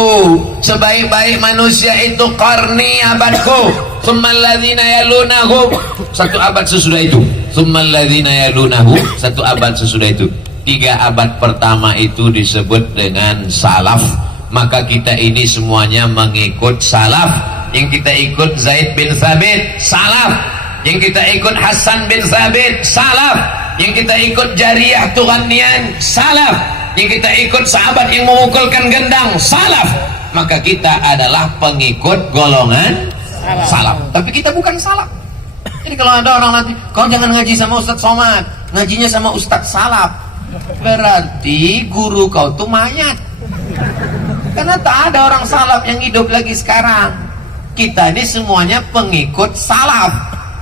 sebaik-baik manusia itu qarni, abadku. Tsummal ladzina yalunahum, satu abad sesudah itu. Tsummal ladzina yalunahum, satu abad sesudah itu. 3 abad pertama itu disebut dengan salaf. Maka kita ini semuanya mengikut salaf. Yang kita ikut Zaid bin Sabit, salaf. Yang kita ikut Hasan bin Sabit, salaf. Yang kita ikut Jariyah Tughaniyan, salaf. Yang kita ikut sahabat yang memukulkan gendang, salaf. Maka kita adalah pengikut golongan salaf. Tapi kita bukan salaf. Jadi kalau ada orang nanti, kau jangan ngaji sama Ustadz Somad, ngajinya sama Ustadz salaf, berarti guru kau tuh mayat. Karena tak ada orang salaf yang hidup lagi sekarang. Kita ini semuanya pengikut salaf.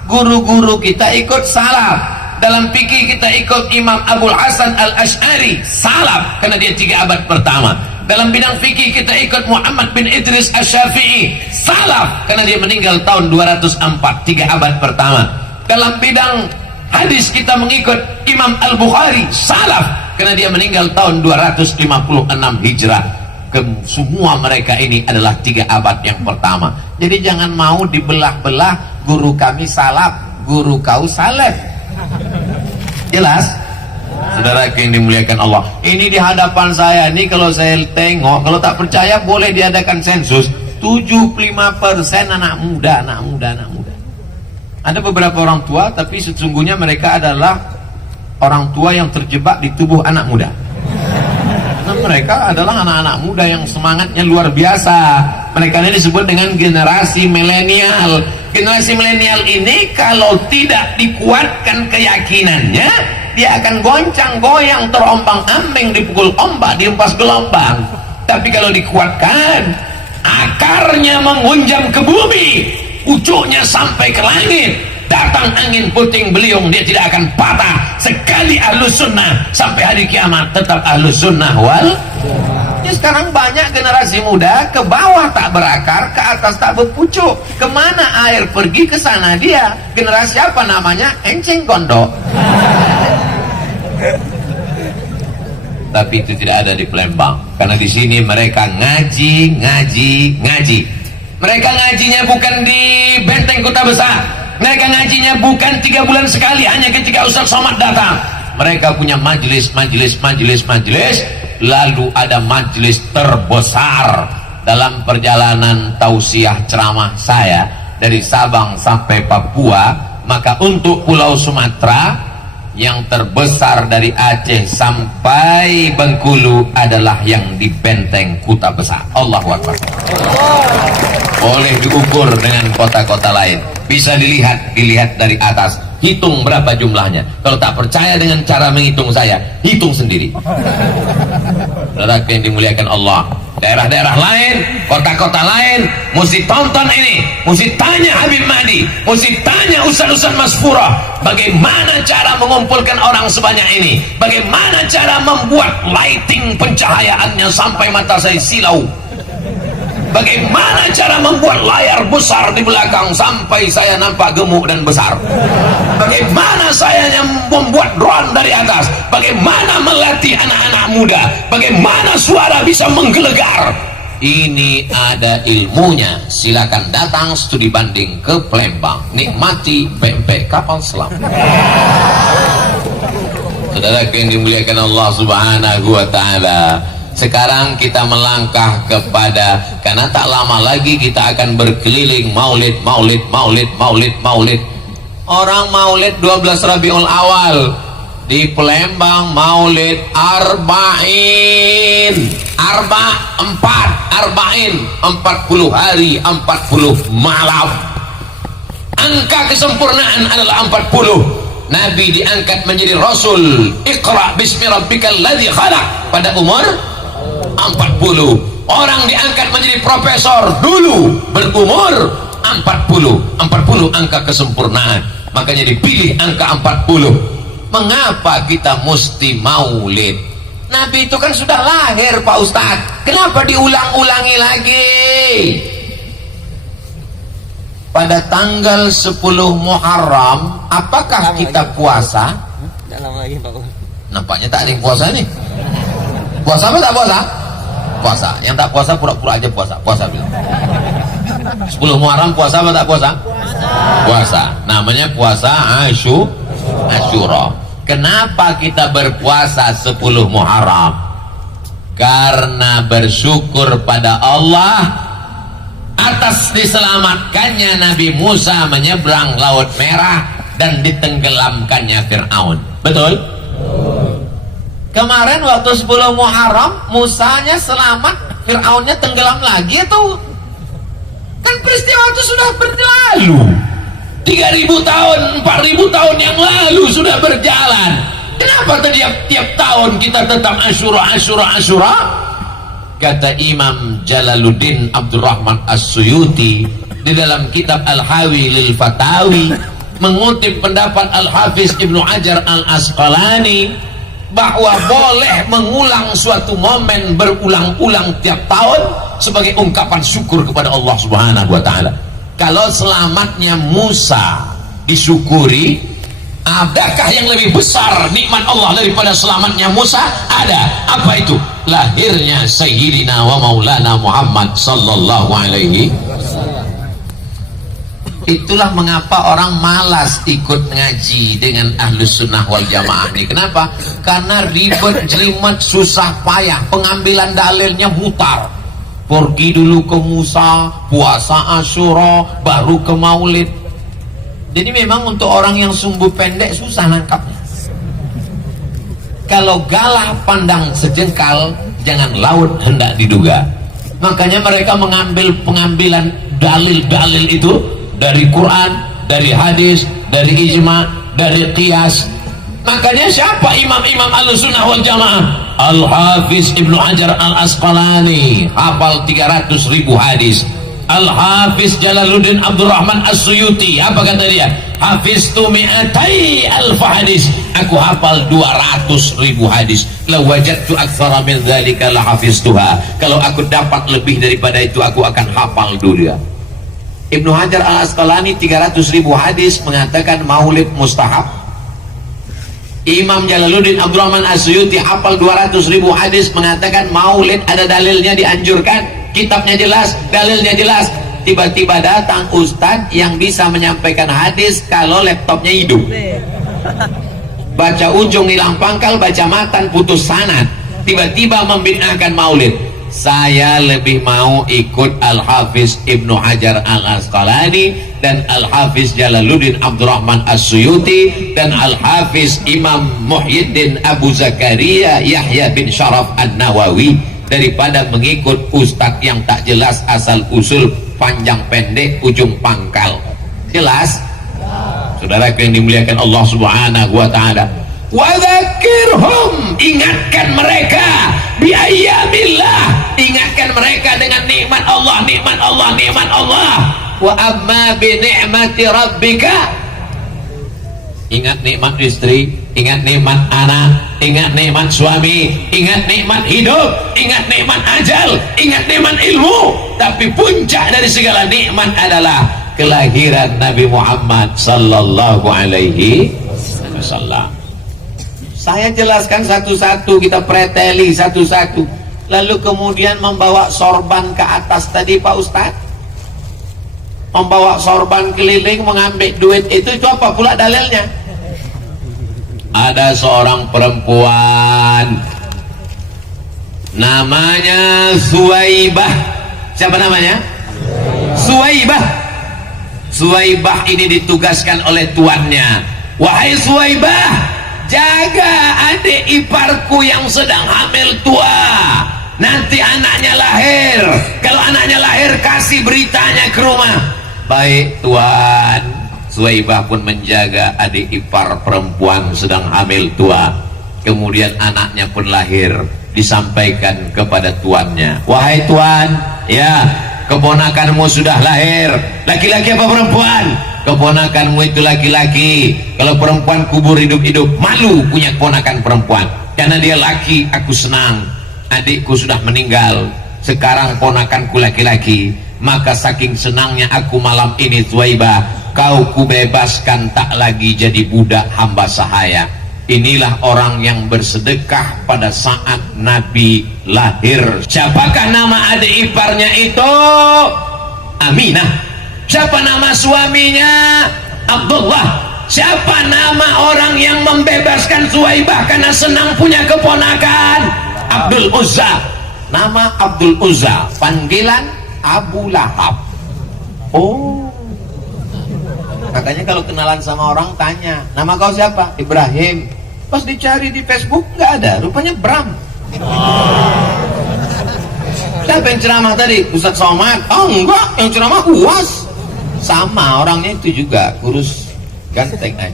Guru-guru kita ikut salaf. Dalam fikih kita ikut Imam Abul Hasan Al-Ash'ari, salaf, karena dia 3 abad pertama. Dalam bidang fikih kita ikut Muhammad bin Idris Asy-Syafi'i, salaf, karena dia meninggal tahun 204, 3 abad pertama. Dalam bidang hadis kita mengikut Imam Al-Bukhari, salaf, karena dia meninggal tahun 256 Hijrah. Semua mereka ini adalah 3 abad yang pertama. Jadi jangan mau dibelah-belah, guru kami salaf, guru kau salaf. Jelas? Saudara yang dimuliakan Allah, ini di hadapan saya ini kalau saya tengok, kalau tak percaya boleh diadakan sensus, 75% anak muda. Ada beberapa orang tua, tapi sesungguhnya mereka adalah orang tua yang terjebak di tubuh anak muda. Karena mereka adalah anak-anak muda yang semangatnya luar biasa. Mereka ini disebut dengan generasi milenial. Generasi milenial ini kalau tidak dikuatkan keyakinannya, dia akan goncang-goyang, terombang-ambing, dipukul ombak, dihempas gelombang. Tapi kalau dikuatkan, akarnya mengunjam ke bumi, ucuknya sampai ke langit, datang angin puting beliung, dia tidak akan patah. Sekali ahlus sunnah sampai hari kiamat tetap ahlus sunnah wal. Ya, sekarang banyak generasi muda ke bawah tak berakar, ke atas tak berpucuk. Kemana air pergi, ke sana dia. Generasi apa namanya? Enceng gondok. Tapi itu tidak ada di Palembang, karena di sini mereka ngaji. Mereka ngajinya bukan di benteng kota besar, Mereka ngajinya bukan 3 bulan sekali, hanya ketika Ustaz Somad datang. Mereka punya majelis, lalu ada majelis terbesar dalam perjalanan tausiah ceramah saya dari Sabang sampai Papua. Maka untuk Pulau Sumatera yang terbesar dari Aceh sampai Bengkulu adalah yang di Benteng Kuta Besar. Allahu Akbar. Boleh diukur dengan kota-kota lain, bisa dilihat dari atas, hitung berapa jumlahnya. Kalau tak percaya dengan cara menghitung saya, hitung sendiri. Saudara yang dimuliakan Allah, daerah-daerah lain, kota-kota lain mesti tonton ini, mesti tanya Habib Mahdi, mesti tanya Ustaz-Ustaz Masfura, bagaimana cara mengumpulkan orang sebanyak ini, bagaimana cara membuat lighting pencahayaannya sampai mata saya silau, bagaimana cara membuat layar besar di belakang sampai saya nampak gemuk dan besar, bagaimana saya membuat drone dari atas, bagaimana melatih anak-anak muda, bagaimana suara bisa menggelegar. Ini ada ilmunya. Silakan datang studi banding ke Palembang, nikmati pempek kapal selam. Saudara yang dimuliakan Allah Subhanahu wa Ta'ala, sekarang kita melangkah kepada, karena tak lama lagi kita akan berkeliling maulid. Orang maulid 12 Rabiul Awal di Palembang, maulid arba'in 40 hari 40 malam. Angka kesempurnaan adalah 40. Nabi diangkat menjadi Rasul. Iqra bismi rabbikal ladzi khalaq pada umur 40. Orang diangkat menjadi profesor dulu berumur 40 angka kesempurnaan, makanya dipilih angka 40. Mengapa kita mesti maulid? Nabi itu kan sudah lahir Pak Ustadz, kenapa diulang-ulangi lagi? Pada tanggal 10 Muharram apakah kita puasa? Nampaknya tak ada yang puasa nih. Puasa apa tak puasa? Puasa. Yang tak puasa pura-pura aja puasa. Puasa bilang. 10 Muharram puasa apa tak puasa? Puasa. Namanya puasa Asyura. Kenapa kita berpuasa 10 Muharram? Karena bersyukur pada Allah atas diselamatkannya Nabi Musa menyeberang Laut Merah dan ditenggelamkannya Fir'aun. Betul? Kemarin waktu 10 Muharram Musanya selamat, Fir'aunnya tenggelam lagi tuh. Kan peristiwa itu sudah berlalu. 3.000 tahun, 4.000 tahun yang lalu sudah berjalan. Kenapa tiap tahun kita tetap Asyura? Kata Imam Jalaluddin Abdurrahman As-Suyuti di dalam kitab Al-Hawi lil Fatawi, mengutip pendapat Al-Hafiz Ibnu Hajar Al-Asqalani, bahwa boleh mengulang suatu momen berulang-ulang tiap tahun sebagai ungkapan syukur kepada Allah Subhanahu wa Ta'ala. Kalau selamatnya Musa disyukuri, adakah yang lebih besar nikmat Allah daripada selamatnya Musa? Ada. Apa itu? Lahirnya Sayyidina wa Maulana Muhammad sallallahu alaihi wasallam. Itulah mengapa orang malas ikut ngaji dengan Ahlus Sunnah wal Jamaah ini. Kenapa? Karena ribet, jelimet, susah payah, pengambilan dalilnya mutar. Pergi dulu ke Musa, puasa Asyura, baru ke Maulid. Jadi memang untuk orang yang sumbu pendek susah nangkapnya. Kalau galah pandang sejengkal, jangan laut hendak diduga. Makanya mereka mengambil pengambilan dalil-dalil itu dari Quran, dari hadis, dari ijma, dari qiyas. Makanya siapa imam-imam Ahlussunnah wal Jamaah? Al-Hafiz Ibnu Hajar Al-Asqalani hafal 300.000 hadis. Al-Hafiz Jalaluddin Abdurrahman As-Suyuti, apa kata dia? Hafiztu mi'atai alf hadis, aku hafal 200.000 hadis. La wajadtu aktsara min dzalika la hafiztuha, kalau aku dapat lebih daripada itu aku akan hafal dunia. Ibnu Hajar Al-Asqalani 300.000 hadis mengatakan maulid mustahab. Imam Jalaluddin Abdurrahman As-Suyuti hafal 200.000 hadis mengatakan maulid ada dalilnya, dianjurkan, kitabnya jelas, dalilnya jelas. tiba-tiba datang ustadz yang bisa menyampaikan hadis kalau laptopnya hidup, baca ujung hilang pangkal, baca matan putus sanad, tiba-tiba membid'ahkan maulid. Saya lebih mau ikut Al-Hafiz Ibnu Hajar Al-Asqalani dan Al-Hafiz Jalaluddin Abdurrahman As-Suyuti dan Al-Hafiz Imam Muhyiddin Abu Zakaria Yahya bin Syaraf An-Nawawi daripada mengikut ustadz yang tak jelas asal usul, panjang pendek ujung pangkal. Jelas? Saudara yang dimuliakan Allah Subhanahu wa taala. Wa dzakirhum, ingatkan mereka bi ayyamillah, ingatkan mereka dengan nikmat Allah, nikmat Allah, nikmat Allah. Wa amma bi ni'mati rabbika, ingat nikmat istri, ingat nikmat anak, ingat nikmat suami, ingat nikmat hidup, ingat nikmat ajal, ingat nikmat ilmu. Tapi puncak dari segala nikmat adalah kelahiran Nabi Muhammad sallallahu alaihi wasallam. Saya jelaskan satu-satu, kita preteli satu-satu, lalu kemudian membawa sorban ke atas tadi Pak Ustadz, membawa sorban keliling mengambil duit itu apa pula dalilnya? Ada seorang perempuan namanya Suwaibah. Siapa namanya? Suwaibah. Suwaibah ini ditugaskan oleh tuannya, wahai Suwaibah, jaga adik iparku yang sedang hamil tua, nanti anaknya lahir, kalau anaknya lahir kasih beritanya ke rumah. Baik tuan. Suwaibah pun menjaga adik ipar perempuan sedang hamil tua. Kemudian anaknya pun lahir, disampaikan kepada tuannya, wahai tuan, ya, keponakanmu sudah lahir, laki-laki apa perempuan? Keponakanmu itu laki-laki. Kalau perempuan kubur hidup-hidup, malu punya keponakan perempuan. Karena dia laki, aku senang, adikku sudah meninggal, sekarang ponakanku laki-laki. Maka saking senangnya aku malam ini Suwaibah, kau kubebaskan tak lagi jadi budak hamba sahaya. Inilah orang yang bersedekah pada saat Nabi lahir. Siapakah nama adik iparnya itu? Aminah. Siapa nama suaminya? Abdullah. Siapa nama orang yang membebaskan Suwaibah karena senang punya keponakan? Abdul Uzza. Nama Abdul Uzza, panggilan Abu Lahab. Oh, katanya kalau kenalan sama orang tanya, nama kau siapa? Ibrahim. Pas dicari di Facebook nggak ada, rupanya Bram. Siapa yang ceramah tadi? Ustadz Somad? Oh enggak, yang ceramah Uwas. Sama orangnya itu juga, kurus ganteng aja.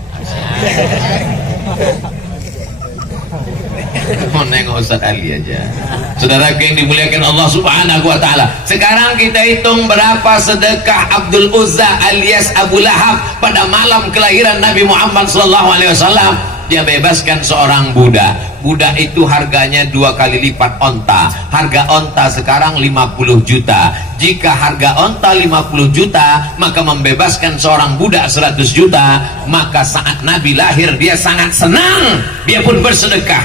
Mau nengok Ustadz Ali aja. Saudara yang dimuliakan Allah Subhanahu wa taala. Sekarang kita hitung berapa sedekah Abdul Uzza alias Abu Lahab pada malam kelahiran Nabi Muhammad sallallahu alaihi wasallam. Dia bebaskan seorang budak. Budak itu harganya 2 kali lipat onta. Harga onta sekarang 50 juta. Jika harga onta 50 juta, maka membebaskan seorang budak 100 juta. Maka saat Nabi lahir dia sangat senang. Dia pun bersedekah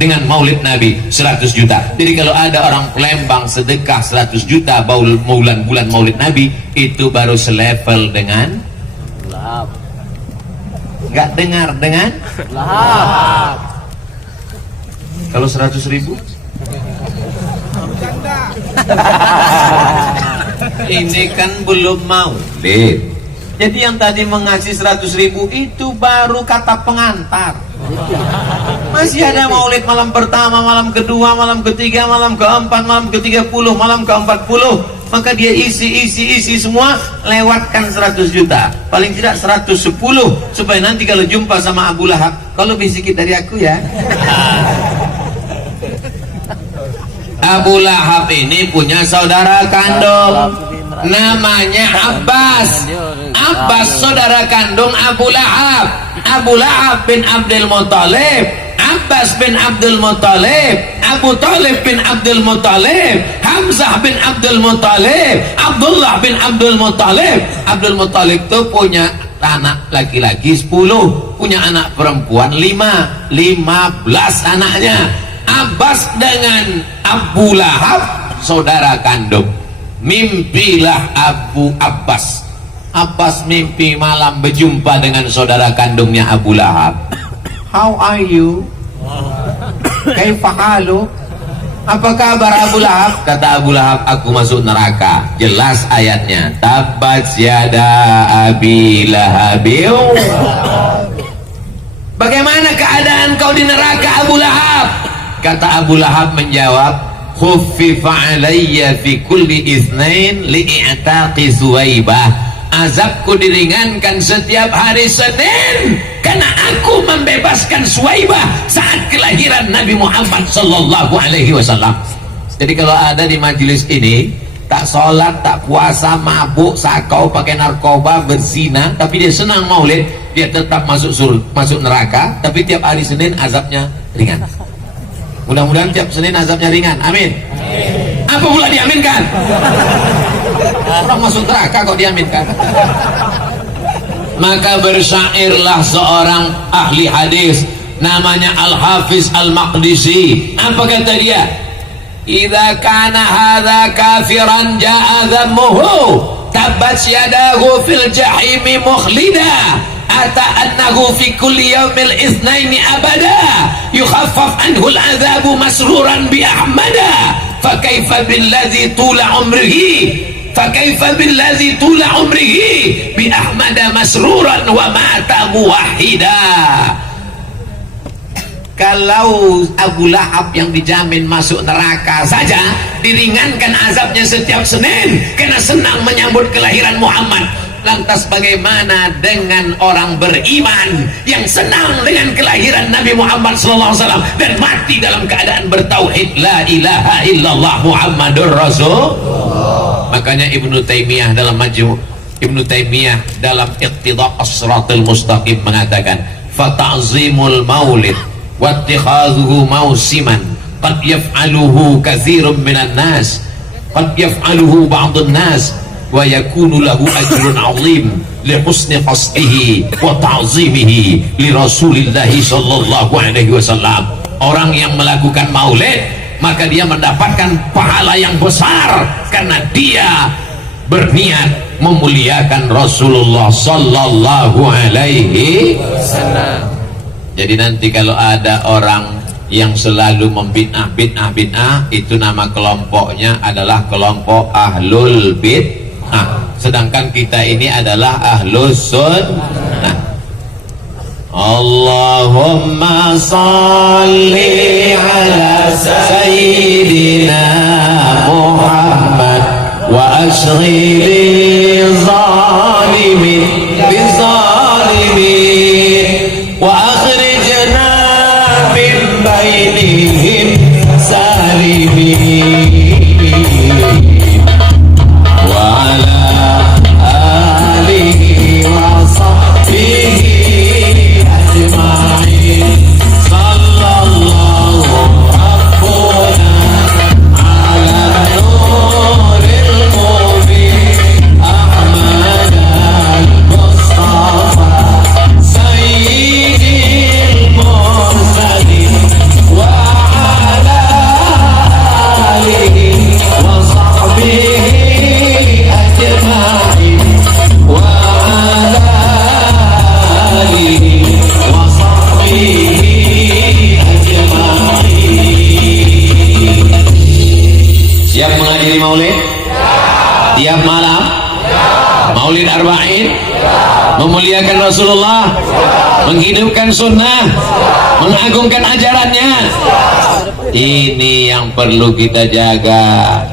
dengan maulid Nabi 100 juta. Jadi kalau ada orang Palembang sedekah 100 juta bulan maulid Nabi, itu baru selevel dengan Lahab. Nggak dengar dengan Lahab. Kalau 100 ribu ini kan belum maulid. Jadi yang tadi mengasih 100 ribu itu baru kata pengantar. Masih ada maulid malam pertama, malam kedua, malam ketiga, malam keempat, malam ke-30, malam ke-40. Maka dia isi semua, lewatkan 100 juta. Paling tidak 110, supaya nanti kalau jumpa sama Abu Lahab, kalau bisikit dari aku ya. Abu Lahab ini punya saudara kandung, namanya Abbas. Abbas saudara kandung Abu Lahab. Abu Lahab bin Abdul Muttalib, Abbas bin Abdul Muttalib, Abu Talib bin Abdul Muttalib, Hamzah bin Abdul Muttalib, Abdullah bin Abdul Muttalib. Abdul Muttalib itu punya anak laki-laki 10, punya anak perempuan 5, 15 anaknya. Abbas dengan Abu Lahab saudara kandung. mimpilah Abu Abbas. Abbas mimpi malam berjumpa dengan saudara kandungnya Abu Lahab. How are you? Kaifa halu? Apa kabar Abu Lahab? Kata Abu Lahab, aku masuk neraka. Jelas ayatnya, tabat yada abi lahabil. Bagaimana keadaan kau di neraka Abu Lahab? Kata Abu Lahab menjawab, khuffifa alayya fi kulli itsnain li'itaqi Zuwaibah. Azabku diringankan setiap hari Senin karena aku membebaskan Suwaibah saat kelahiran Nabi Muhammad sallallahu alaihi wasallam. Jadi kalau ada di majelis ini tak sholat, tak puasa, mabuk, sakau, pakai narkoba, berzina, tapi dia senang maulid, dia tetap masuk neraka, tapi tiap hari Senin azabnya ringan. Mudah-mudahan tiap Senin azabnya ringan. Amin. Apa pula diaminkan? Orang masuk neraka kok diaminkan. Maka bersyairlah seorang ahli hadis namanya Al-Hafiz Al-Maqdisi. Apa kata dia? Idza kana hadza kafiran jaa dhammuhu tabat yadahu fil jahimi mukhlida ata annahu fi kulli yawmil itsnaini abada yukhaffaf anhu al-'adzabu masruran bi ahmada fakaifa billadzi tula umrihi fakaifa billadzi tula umrihi bi ahmada masruran wa mata muwahhida. Kalau Abu Lahab yang dijamin masuk neraka saja diringankan azabnya setiap Senin karena senang menyambut kelahiran Muhammad, lantas bagaimana dengan orang beriman yang senang dengan kelahiran Nabi Muhammad SAW dan mati dalam keadaan bertauhid la ilaha illallah Muhammadur Rasul? Makanya Ibnu Taimiyah dalam Ibnu Taimiyah dalam Iqtida' as-Siratal Mustaqim mengatakan, fata'zimul maulid wattikhadhuhu mausiman qad yaf'aluhu katsirun minan nas qad yaf'aluhu ba'dun nas wa yakunu lahu ajrun 'azim li husni qasdihi wa ta'zimihi li Rasulillah sallallahu alaihi wasallam. Orang yang melakukan maulid maka dia mendapatkan pahala yang besar karena dia berniat memuliakan Rasulullah sallallahu alaihi wasallam. Jadi nanti kalau ada orang yang selalu membid'ah itu nama kelompoknya adalah kelompok ahlul bid'ah, sedangkan kita ini adalah ahlus sunnah. Allahumma salli ala sayyidina Muhammad wa ashghil zalimin bizalimin wa akhrijna min bainihim salimin wa ala alihi wa sahbihi ajma'in sallallahu rabbuna ala nuril mubin Ahmad al-Mustafa sayyidil mursalin wa ala alihi wa sahbihi ajma'in wa ala alihi wa sahbihi ajma'in. Siap menghadiri maulid? Tiap malam? Maulid Arba'in? Memuliakan Rasulullah, menghidupkan sunnah, mengagungkan ajarannya. Ini yang perlu kita jaga.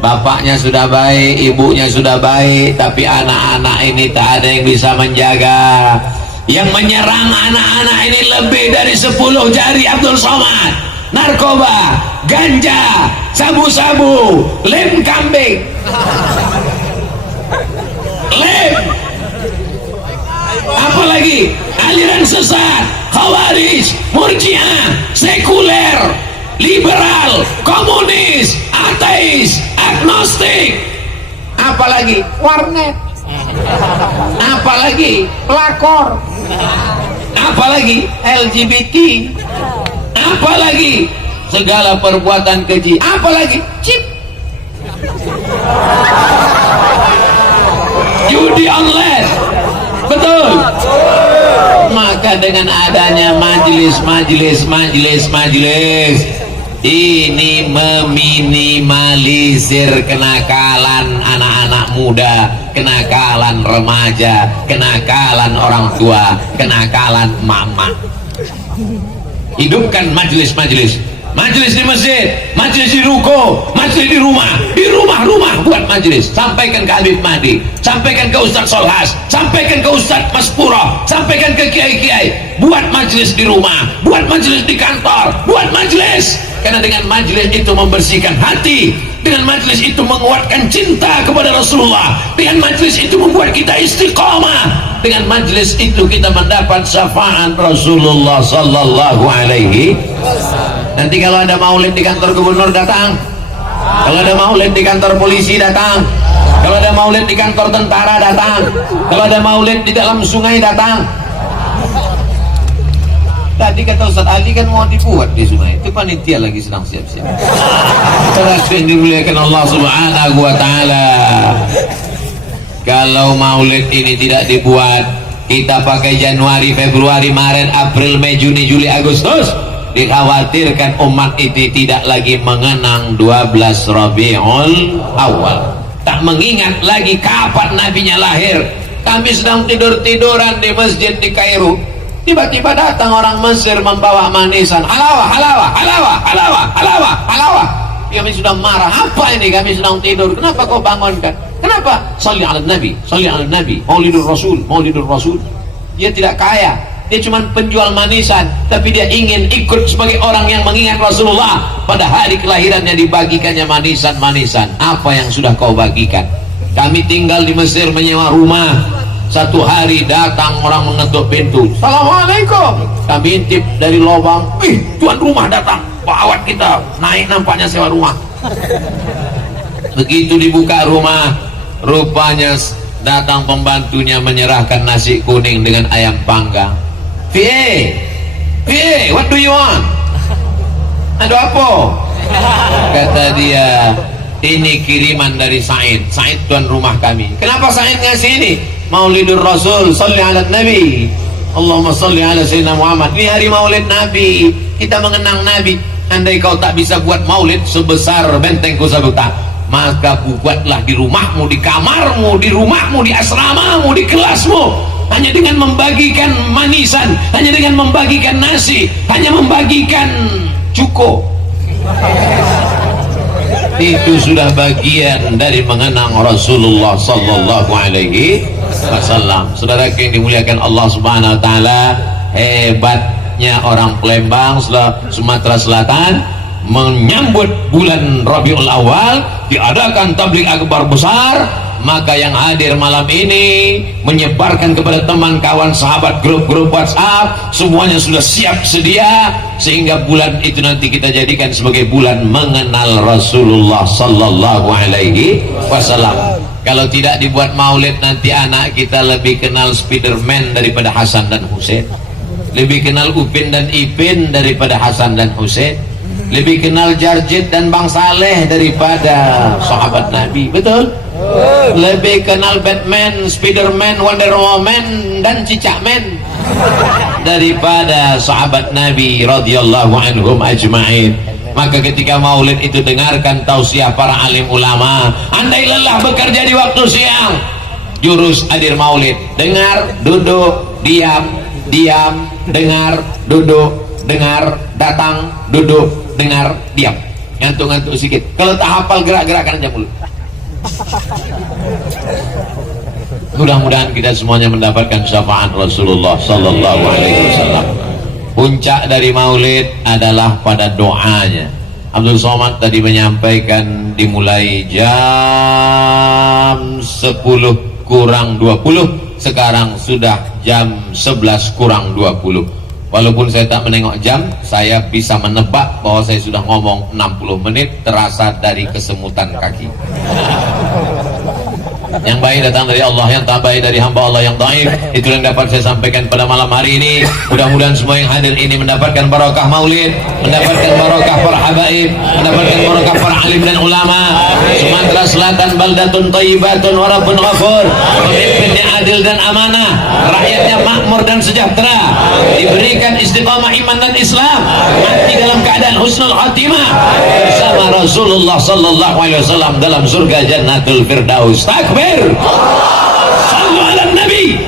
Bapaknya sudah baik, ibunya sudah baik, tapi anak-anak ini tak ada yang bisa menjaga. Yang menyerang anak-anak ini lebih dari 10 jari Abdul Somad. Narkoba, ganja, sabu-sabu, lem kambing, lem, apalagi aliran sesat, khawarij, murjiah, sekuler, liberal, komunis, ateis, agnostik, apalagi warnet, apalagi pelakor, apalagi LGBT, apalagi segala perbuatan keji, apalagi chip. Judi online, betul. Maka dengan adanya majelis ini meminimalisir kenakalan anak-anak muda, kenakalan remaja, kenakalan orang tua, kenakalan mama. Hidupkan majelis di masjid, majelis di ruko, majelis di rumah buat majelis. Sampaikan ke Habib Mahdi, sampaikan ke Ustaz Solhas, sampaikan ke Ustaz Maspura, sampaikan ke kiai-kiai. Buat majelis di rumah, buat majelis di kantor, buat majelis. Karena dengan majelis itu membersihkan hati, dengan majelis itu menguatkan cinta kepada Rasulullah, dengan majelis itu membuat kita istiqomah, dengan majelis itu kita mendapat syafaat Rasulullah sallallahu alaihi wasallam. Nanti kalau ada maulid di kantor gubernur datang, kalau ada maulid di kantor polisi datang, kalau ada maulid di kantor tentara datang, kalau ada maulid di dalam sungai datang. Tadi kata Ustaz Ali kan mau dibuat di sungai, itu panitia lagi sedang siap-siap. Terus yang dimuliakan Allah Subhanahu wa taala. Kalau maulid ini tidak dibuat, kita pakai Januari, Februari, Maret, April, Mei, Juni, Juli, Agustus, dikhawatirkan umat itu tidak lagi mengenang 12 Rabiul Awal, tak mengingat lagi kapan nabinya lahir. Kami sedang tidur-tiduran di masjid di Kairo, tiba-tiba datang orang Mesir membawa manisan, halawah. Kami sudah marah, apa ini, kami sedang tidur, kenapa kau bangunkan? Kenapa? Salli ala Nabi, Maulidur Rasul. Dia tidak kaya, dia cuma penjual manisan, tapi dia ingin ikut sebagai orang yang mengingat Rasulullah. Pada hari kelahirannya dibagikannya manisan. Apa yang sudah kau bagikan? Kami tinggal di Mesir menyewa rumah. Satu hari datang orang mengetuk pintu, Assalamualaikum. Kami intip dari lubang, tuan rumah datang, bawat kita naik, nampaknya sewa rumah. Begitu dibuka rumah, rupanya datang pembantunya menyerahkan nasi kuning dengan ayam panggang. PA, what do you want? Ada apa? Kata dia, ini kiriman dari Said tuan rumah kami. Kenapa Said ngasih ini? Maulidur Rasul, salli ala Nabi, Allahumma salli ala Sayyidina Muhammad. Ini hari maulid Nabi, kita mengenang Nabi. Andai kau tak bisa buat maulid sebesar benteng Kusabuta, maka buatlah di rumahmu, di kamarmu, di rumahmu, di asramamu, di kelasmu. Hanya dengan membagikan manisan, hanya dengan membagikan nasi, hanya membagikan cuko, itu sudah bagian dari mengenang Rasulullah sallallahu alaihi wasallam. Saudara yang dimuliakan Allah Subhanahu wa taala, hebatnya orang Palembang, Sumatera Selatan, menyambut bulan Rabiul Awal diadakan tabligh akbar besar. Maka yang hadir malam ini menyebarkan kepada teman, kawan, sahabat, grup-grup WhatsApp, semuanya sudah siap sedia, sehingga bulan itu nanti kita jadikan sebagai bulan mengenal Rasulullah sallallahu alaihi wasallam. Kalau tidak dibuat maulid, nanti anak kita lebih kenal Spiderman daripada Hasan dan Husain, lebih kenal Upin dan Ipin daripada Hasan dan Husain, lebih kenal Jarjit dan Bang Saleh daripada sahabat Nabi. Betul? Lebih kenal Batman, Spiderman, Wonder Woman dan Cicakman daripada sahabat Nabi radhiyallahu anhum ajma'in. Maka ketika maulid itu, dengarkan tausiah para alim ulama. Andai lelah bekerja di waktu siang, jurus hadir maulid: dengar, duduk, diam, dengar, duduk, dengar, datang, duduk, dengar, diam. Ngantuk-ngantuk sedikit. Kalau tak hafal, gerak-gerakkan aja mulut. Mudah-mudahan kita semuanya mendapatkan syafaat Rasulullah sallallahu alaihi wasallam. Puncak dari maulid adalah pada doanya. Abdul Somad tadi menyampaikan dimulai jam 10 kurang 20, sekarang sudah jam 11 kurang 20. Walaupun saya tak menengok jam, saya bisa menebak bahwa saya sudah ngomong 60 menit, terasa dari kesemutan kaki. Yang baik datang dari Allah, yang tak baik dari hamba Allah yang taib. Itu yang dapat saya sampaikan pada malam hari ini. Mudah-mudahan semua yang hadir ini mendapatkan barokah maulid, mendapatkan barokah para habaib, mendapatkan barokah para alim dan ulama. Sumatera Selatan baldatun thayyibatun wa rabbun ghafur. Pemimpinnya adil dan amanah, rakyatnya makmur dan sejahtera, diberikan istiqamah iman dan Islam, mati dalam keadaan husnul khatimah bersama Rasulullah sallallahu alaihi wasallam dalam surga Jannatul Firdaus. Takbir. Sallu ala Nabi.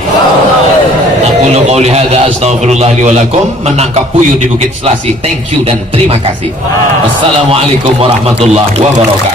Aqulu qouli hadza astaghfirullah li wa lakum. Menangkap puyuh di Bukit Selasi. Thank you dan terima kasih. Wassalamualaikum warahmatullahi wabarakatuh.